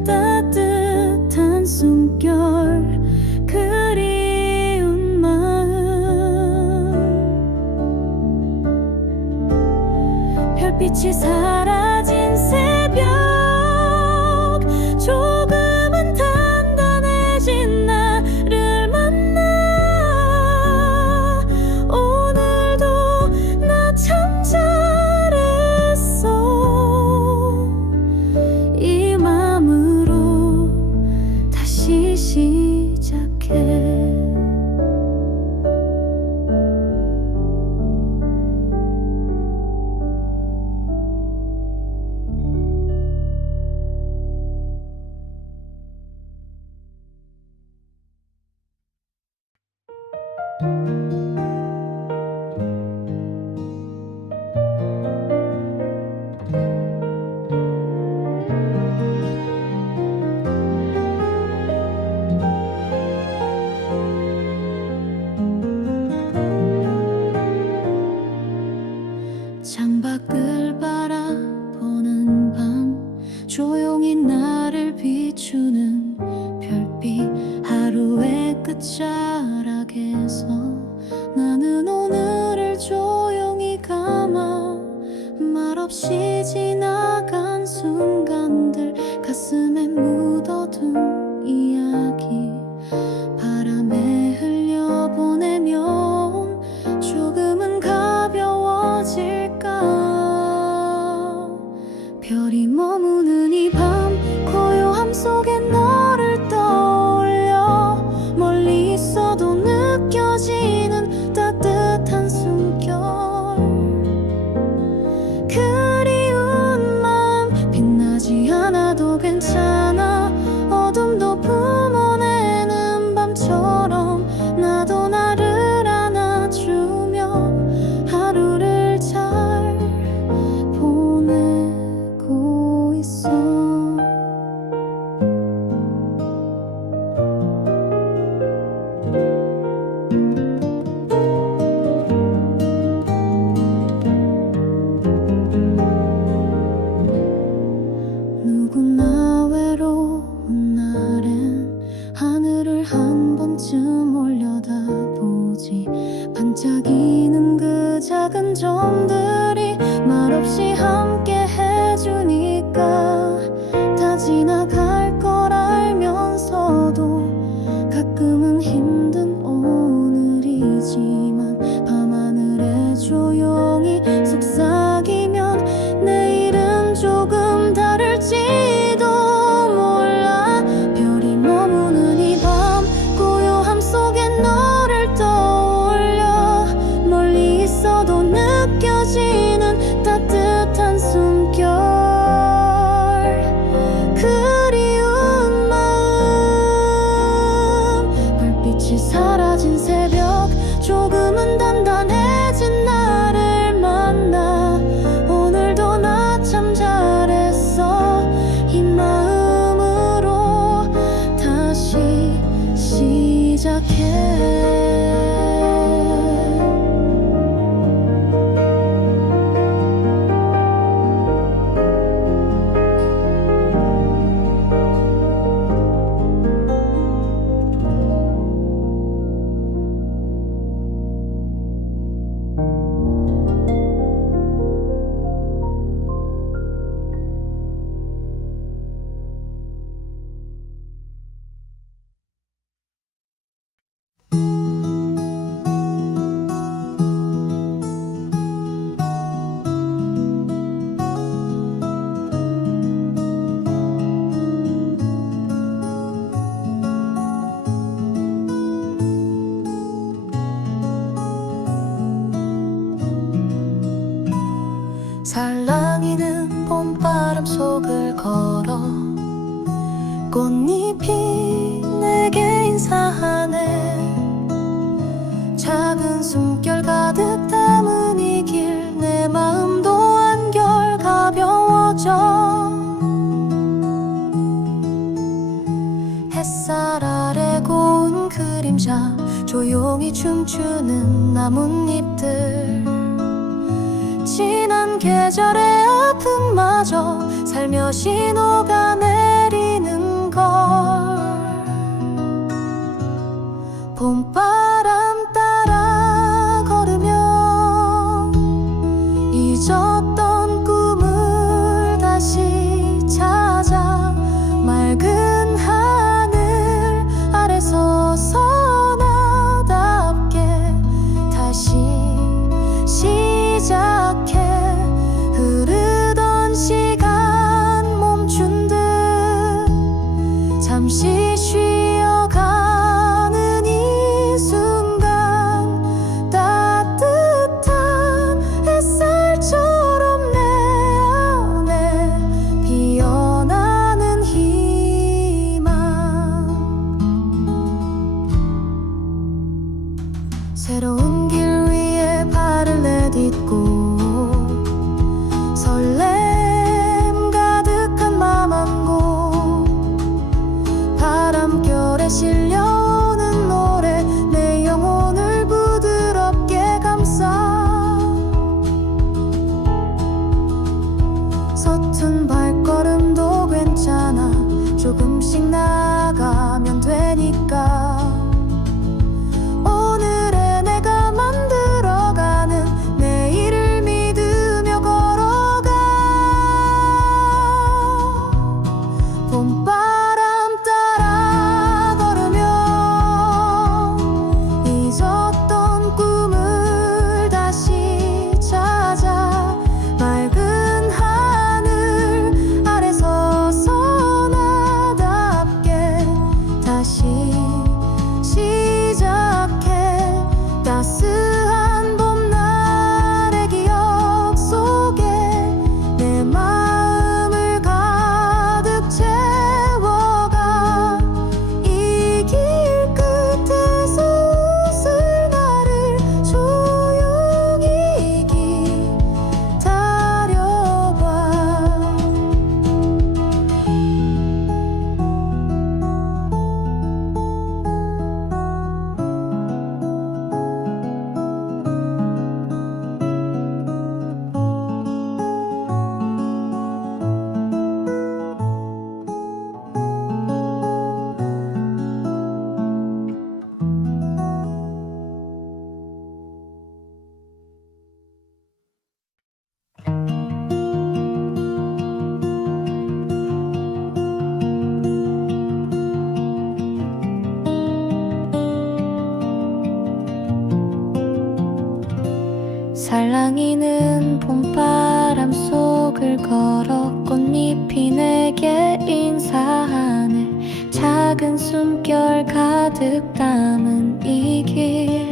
따뜻한 숨결 그리운 마음 별빛이 사라진 새벽 조금은 단단해진 나를 만나 오늘도 나 참 잘했어 이 맘으로 다시 시작해. 창밖을 바라보는 밤 조용히 나를 비추는 별빛 하루의 끝자락에서 나는 오늘을 조용히 감아 말없이 지나간 순간들 가슴에 묻어둔 이야기 바람에 흘려보내면 조금은 가벼워질까. 별이 머무는 이 밤 고요함 속에 너를 떠올려 멀리 있어도 느껴지는 따뜻한 숨결 그리운 지나갈 걸 알면서도 가끔은 힘든 오늘이지만 밤하늘에 조용히 속삭이면 내일은 조금 다를지도 몰라. 별이 머무는 이 밤 고요함 속에 너를 떠올려. 멀리 있어도 느껴지는 따뜻한 숨결. 그리운 마음 불빛이 사라진 새벽 조금은 단단해진 나를 만나. 오늘도 나 참 잘했어. 이 마음으로 다시 시작해. 살랑이는 봄바람 속을 걸어 꽃잎이 내게 인사하네. 작은 숨결 가득 담은 이 길 내 마음도 한결 가벼워져. 햇살 아래 고운 그림자 조용히 춤추는 나뭇잎들. 지난 계절의 아픔마저 살며시 녹아내리는 걸. 봄바람 따라 걸으며 잊었던 꿈을 다시 찾아. 맑은 하늘 아래 서서 나답게 다시 시작해. 흐르던 시간 멈춘 듯 잠시 쉬어가는 이 순간. 따뜻한 햇살처럼 내 안에 피어나는 희망. 새로운 길 위에 발을 내딛고 설렘 가득한 맘 안고 바람결에 실려오는 노래 내 영혼을 부드럽게 감싸. 서툰 발걸음도 괜찮아. 조금씩 나가면 되니까. 오늘의 내가 만들어가는 내일을 믿으며 걸어가. 봄바람 따라 걸으며 잊었던 꿈을 다시 찾아. 맑은 하늘 아래 서서 나답게 다시 시작해. 따스한 봄날의 기억 속에 내 마음을 가득 채워. 살랑이는 봄바람 속을 걸어 꽃잎이 내게 인사하네. 작은 숨결 가득 담은 이 길,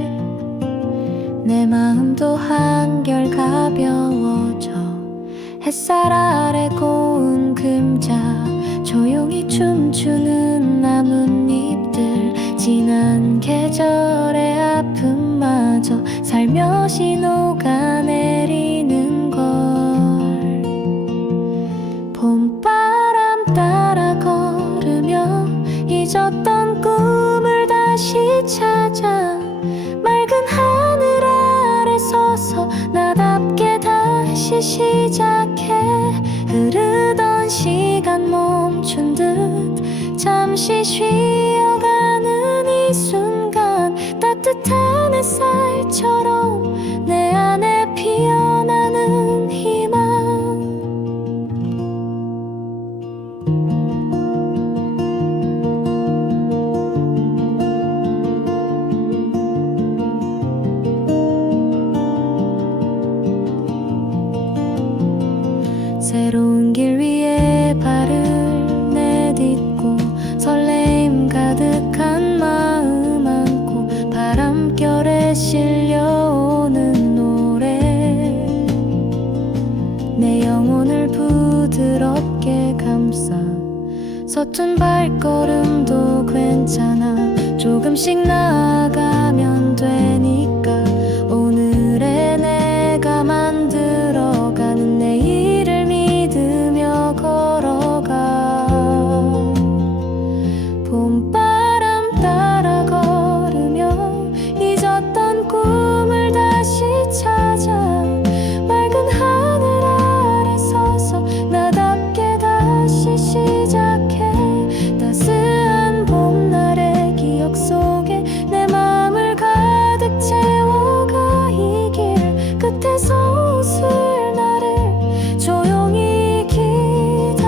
내 마음도 한결 가벼워져. 햇살 아래 고운 그림자, 조용히 춤추는 나뭇잎들, 지난 계절의 아픔마저 살며시 녹아내리는 걸. 봄바람 따라 걸으며 잊었던 꿈을 다시 찾아 맑은 하늘 아래 서서 나답게 다시 시작해. 흐르던 시간 멈춘 듯 잠시 쉬어가는 이 순간, 따뜻한 햇살처럼 내 안에 피어나는 희망. 새로운 길 위에 발을 내딛고 설레임 가득한 마음 안고 바람결에 실려오는 노래, 내 영혼을 부드럽게 감싸. 서툰 발걸음도 괜찮아. 조금씩 나아가면 되니까. 오늘의 내가 만들어가는 내일을 믿으며 걸어가. 봄바람 따라 걸으며 잊었던 꿈을 다시 찾아 맑은 하늘 아래 서서 나답게 다시 시작해. 따스한 봄날의 기억 속에 내 맘을 가득 채워가. 이 길 끝에서 웃을 나를 조용히 기다려봐.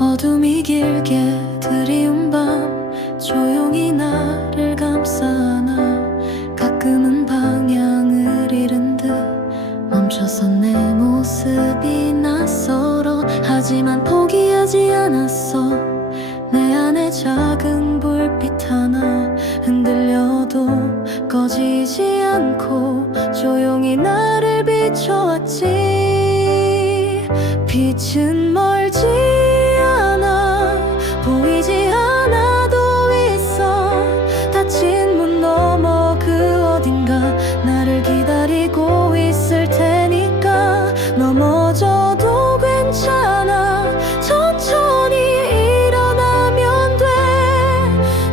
어둠이 길게 드리운 밤, 조용히 나를 감싸 안아. 가끔은 방향을 잃은 듯 멈춰선 내 모습이 낯설어. 하지만 포기하지 않았어. 내 안에 작은 불빛 하나, 흔들려도 꺼지지 않고 조용히 나를 비춰왔지. 빛은 멀지 않아, 보이지 않아도 있어. 닫힌 문 너머 그 어딘가 나를 기다리고 있을 테니까. 넘어져도 괜찮아, 천천히 일어나면 돼.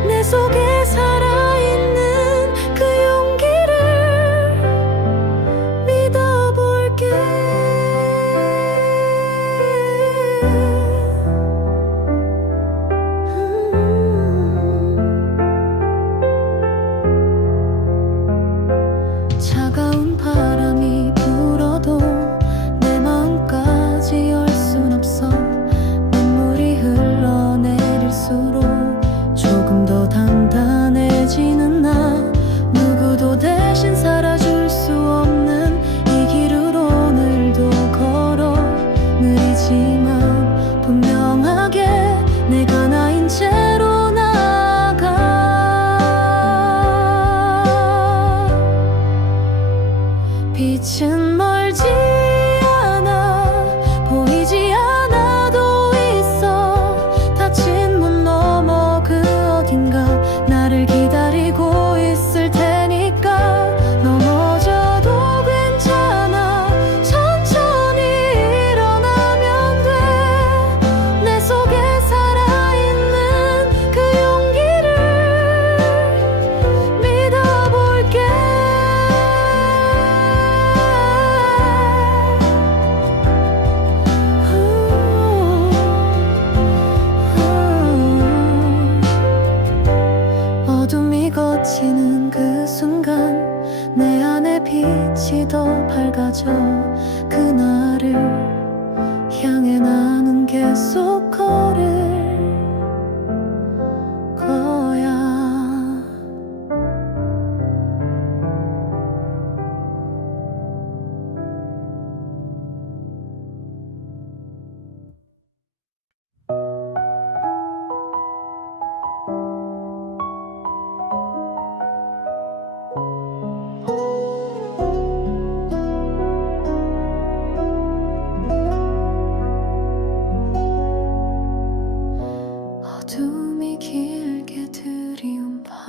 내 속에 살아있는 그 용기를 믿어볼게. 차가운 바람이 불어도 내 마음까지 열 순 없어. 눈물이 흘러내릴수록 조금 더 단단해지는 나. 누구도 대신 살아줄 수 없는 이 길을 오늘도 걸어. 느리지만 분명하게 내가 나인 채로 나아가. 빛은 멀지 않아, 보이지 않아도 있어. 닫힌 문 너머 그 어딘가 나를 기다리고 있을 테니까. 향해 나는 계속 걸을 거야. 어둠이 길게 드리운 밤,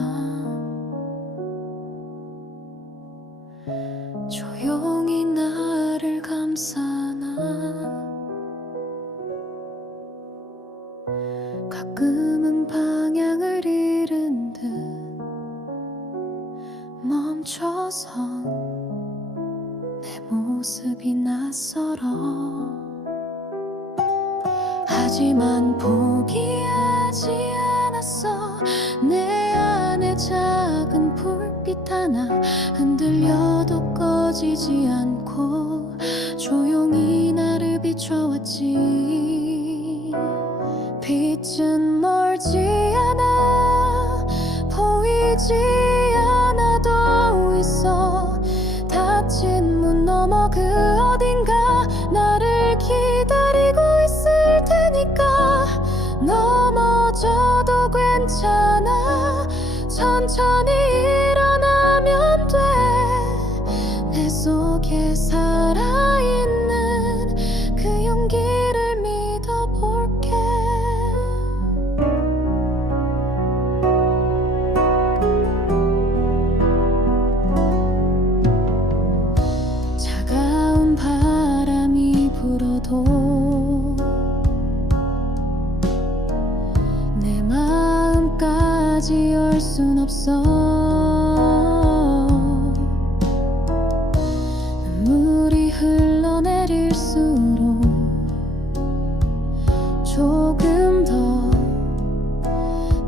조용히 나를 감싸나. 가끔은 방향을 잃은 듯 멈춰선 내 모습이 낯설어. 하지만 포기하지 않았어. 내 안에 작은 불빛 하나 흔들려도 꺼지지 않고 조용히 나를 비춰왔지. 빛은 멀지 않아, 보이지 않아도 있어. 닫힌 문 너머 그 어딘가 나를 기다리고 있을 테니까. 넘어져도 괜찮아, 천천히 일어나면 돼. 내 속에 살아있는 그 용기를 믿어볼게. 차가운 바람이 불어도 내 마음까지 열 순 없어. 눈물이 흘러내릴수록 조금 더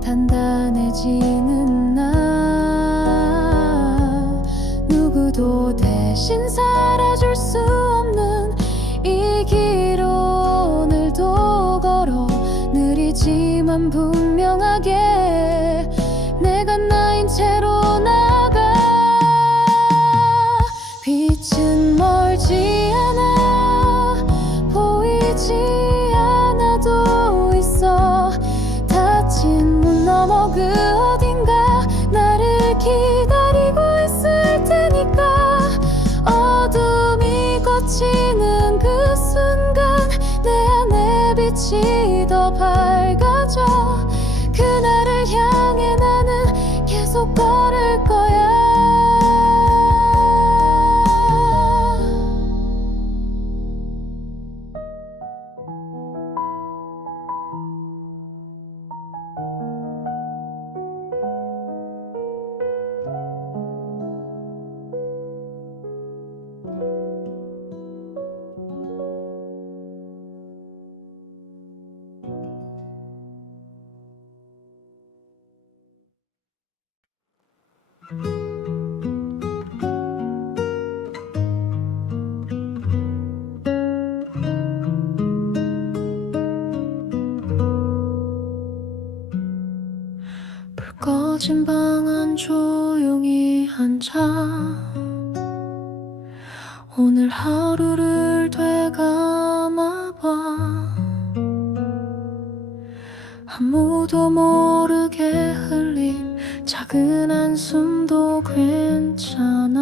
단단해지는 나. 누구도 대신 살아줄 수 없는 이 길 오늘도 걸어. 느리지만 분명하게 내가 나인 채로 나가. 빛은 멀지 않아, 보이지 않아도 있어. 닫힌 문 너머 그 어딘가 나를 기다리고 있을 테니까. 어둠이 걷히는 그 순간 내 안에 빛이 더 밝아져. 그날을 향해 나는 계속 걸을 거야. 불 꺼진 방 안 조용히 앉아. 오늘 하루를 되감아봐. 아무도 모르게 흘린 작은 한숨도 괜찮아.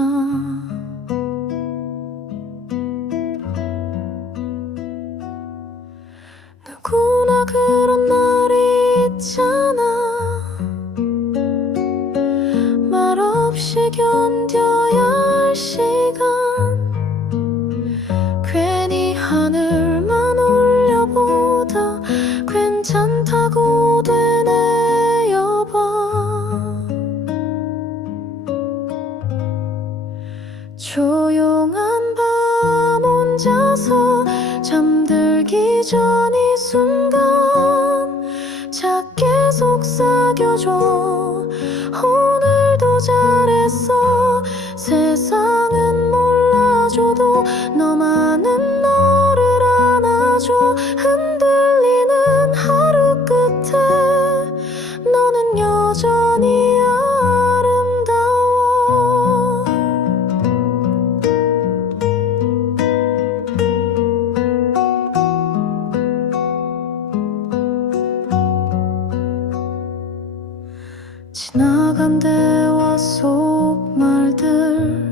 누구나 그런 날이 있잖아. 말없이 견뎌야 할 시간. 괜히 하늘만 올려보다 괜찮다고 되뇌어봐. 조용한 밤 혼자서 잠들기 전 이 순간 작게 속삭여줘. 오늘도 잘했어. 세상은 몰라줘도 너만은 너를 안아줘. 흔들리는 하루 끝에 너는 여전히 아름다워. 지나간 대화 속 말들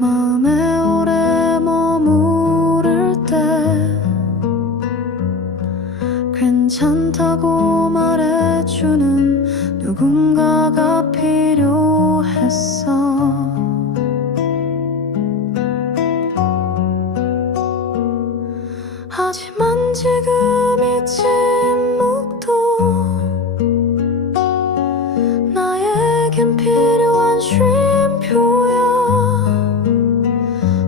마음에 오래 머무를 때 괜찮다고 말해주는 누군가가 필요했어. 하지만 지금 이 침묵도 나에겐 필요한 쉼표야.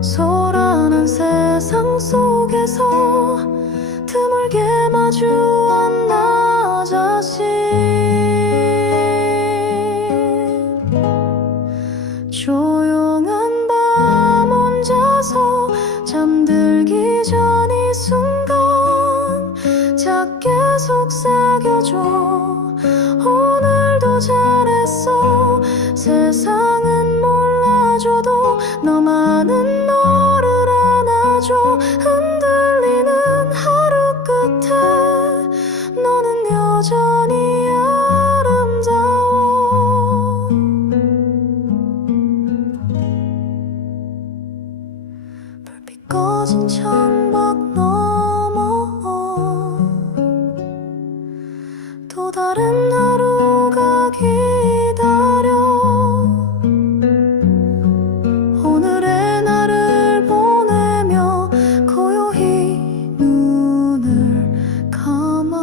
소란한 세상 속에서 드물게 마주한 나 자신. 조용한 밤 혼자서 잠들기 전 이 순간 작게 속삭여줘. 오늘도 잘했어. 세상은 몰라줘도 너만은 너를 안아줘. 흔들리는 하루 끝에 너는 여전히 아름다워. 불빛 꺼진 창밖 너머 또 다른 하루가 기다려. 오늘의 나를 보내며 고요히 눈을 감아.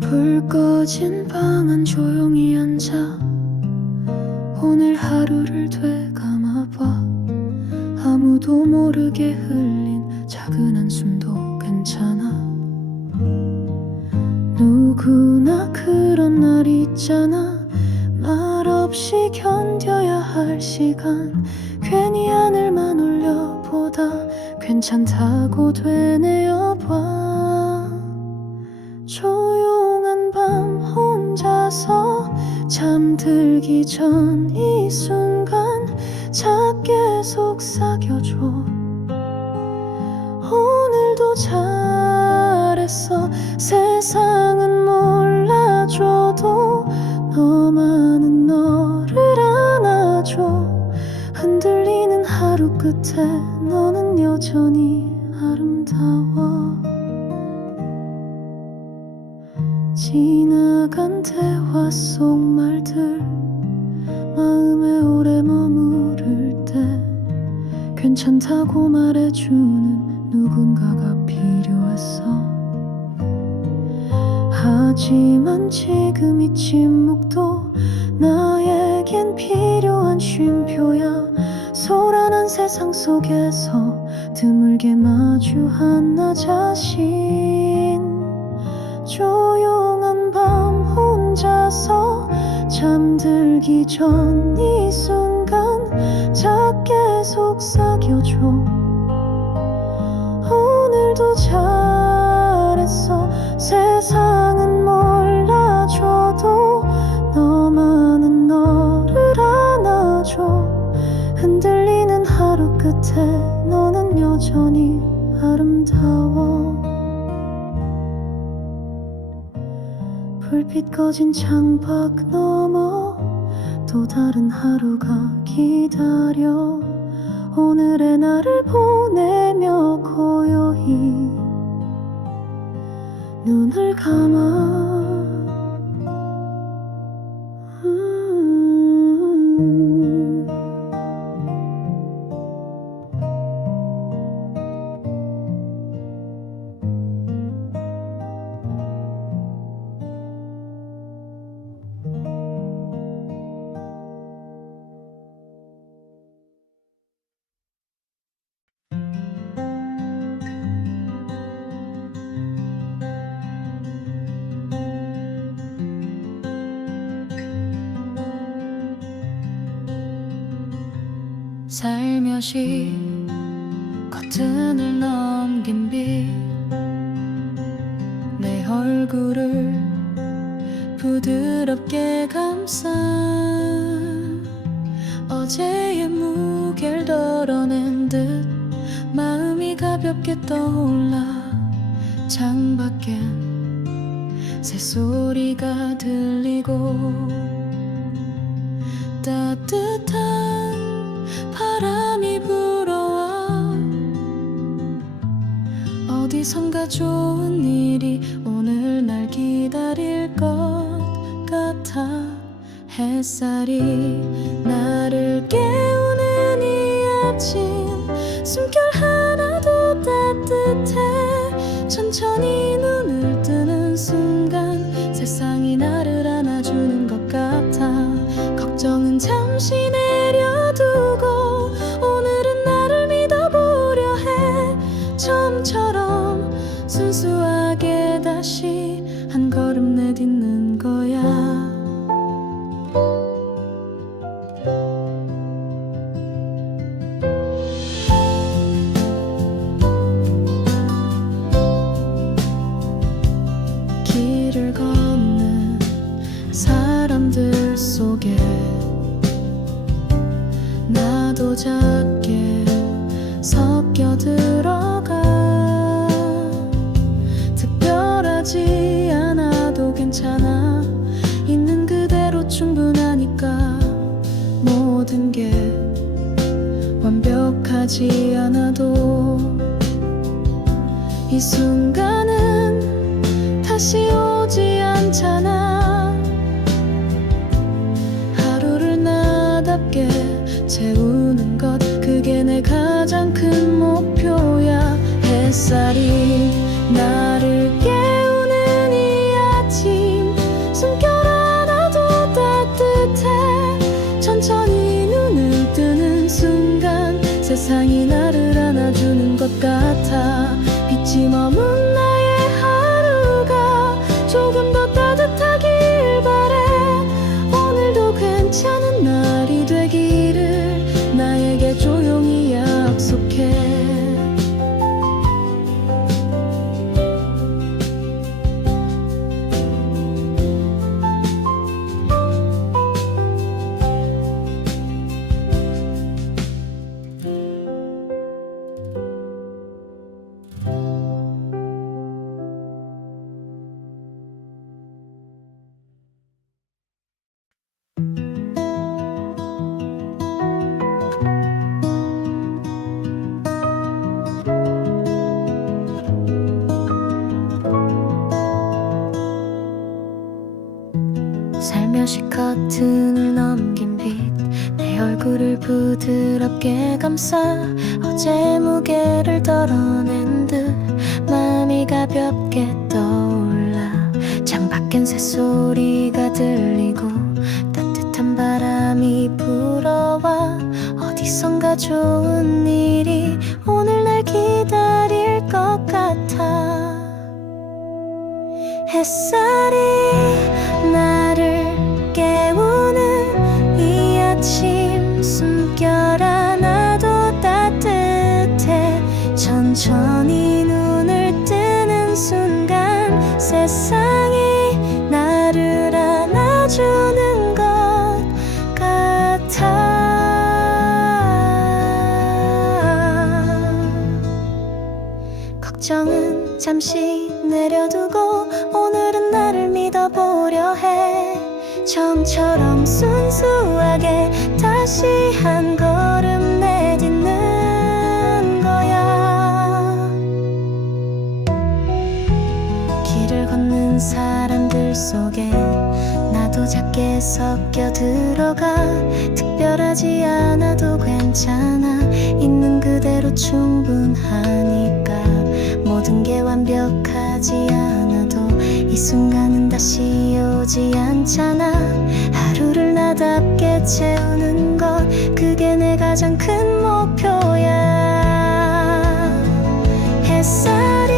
불 꺼진 방 안 조용히 앉아 오늘 하루를 되감아봐. 아무도 모르게 흘린 작은 한숨도 괜찮아. 누구나 그런 날이 있잖아. 말없이 견뎌야 할 시간. 괜히 하늘만 올려보다 괜찮다고 되뇌어봐. 조용한 밤 혼자서 잠들기 전 이 순간 작게 속삭여줘. 오늘도 잘했어. 세상은 몰라줘도 너만은 너를 안아줘. 흔들리는 하루 끝에 너는 여전히 아름다워. 지나간 대화 속 말들 마음에 오래 머무를 때 괜찮다고 말해주는 누군가가 필요했어. 하지만 지금 이 침묵도 나에겐 필요한 쉼표야. 소란한 세상 속에서 드물게 마주한 나 자신. 조용한 밤 혼자서 잠들기 전 이 순간 작게 속삭여줘. 오늘도 잘했어. 세상은 몰라줘도 너만은 너를 안아줘. 흔들리는 하루 끝에 너는 여전히 아름다워. 불빛 꺼진 창밖 너머 또 다른 하루가 기다려. 오늘의 나를 보내며 고요히 눈을 감아. 살며시 커튼을 넘긴 빛 내 얼굴을 부드럽게 감싸 어제의 무게를 덜어낸 듯 마음이 가볍게 떠올라 창밖엔 새소리가 들리고 따뜻한 바람이 불어와 어디선가 좋은 일이 오늘 날 기다릴 것 같아 햇살이 나를 깨우는 이 아침 숨결 하나도 따뜻해 천천히 눈을 뜨는 순간 세상이 나를 안아주는 것 같아 걱정은 잠시 내려두고 오늘은 나를 믿어보려 해 처음처럼 순수하게 다시 한 걸음 내딛는 거야 길을 걷는 사람들 속에 나도 작게 섞여 들어가 특별하지 않아도 괜찮아 있는 그대로 충분하니까 모든 게 완벽하지 않아도 이 순간은 다시 오지 않잖아 하루를 나답게 채우는 것 그게 내 가장 큰 목표야 햇살이 나를 깨우는 이 아침 숨결 하나도 따뜻해 천천히 눈을 뜨는 순간 세상이 나를 안아주는 것 같아 빛이 머문 나의 하루가 조금 더 따뜻하길 바래 오늘도 괜찮은 날이 되기를 나에게 조용히 약속해 살며시 커튼을 넘긴 빛 내 얼굴을 부드럽게 감싸 어제 무게를 덜어낸 듯 마음이 가볍게 떠올라 창밖엔 새소리가 들리고 따뜻한 바람이 불어와 어디선가 좋은 일이 오늘 날 기다릴 것 같아 햇살이 나를 깨우는 이 아침 숨결 하나도 따뜻해 천천히 눈을 뜨는 순간 세상이 나를 안아주는 것 같아 걱정은 잠시 내려두고 오늘은 나를 믿어보려 해 처음처럼 순수하게 다시 한 걸음 내딛는 거야 길을 걷는 사람들 속에 나도 작게 섞여 들어가 특별하지 않아도 괜찮아 있는 그대로 충분하니까 모든 게 완벽하지 않아도 이 순간은 다시 오지 않잖아 하루를 나답게 채우는 것 그게 내 가장 큰 목표야 햇살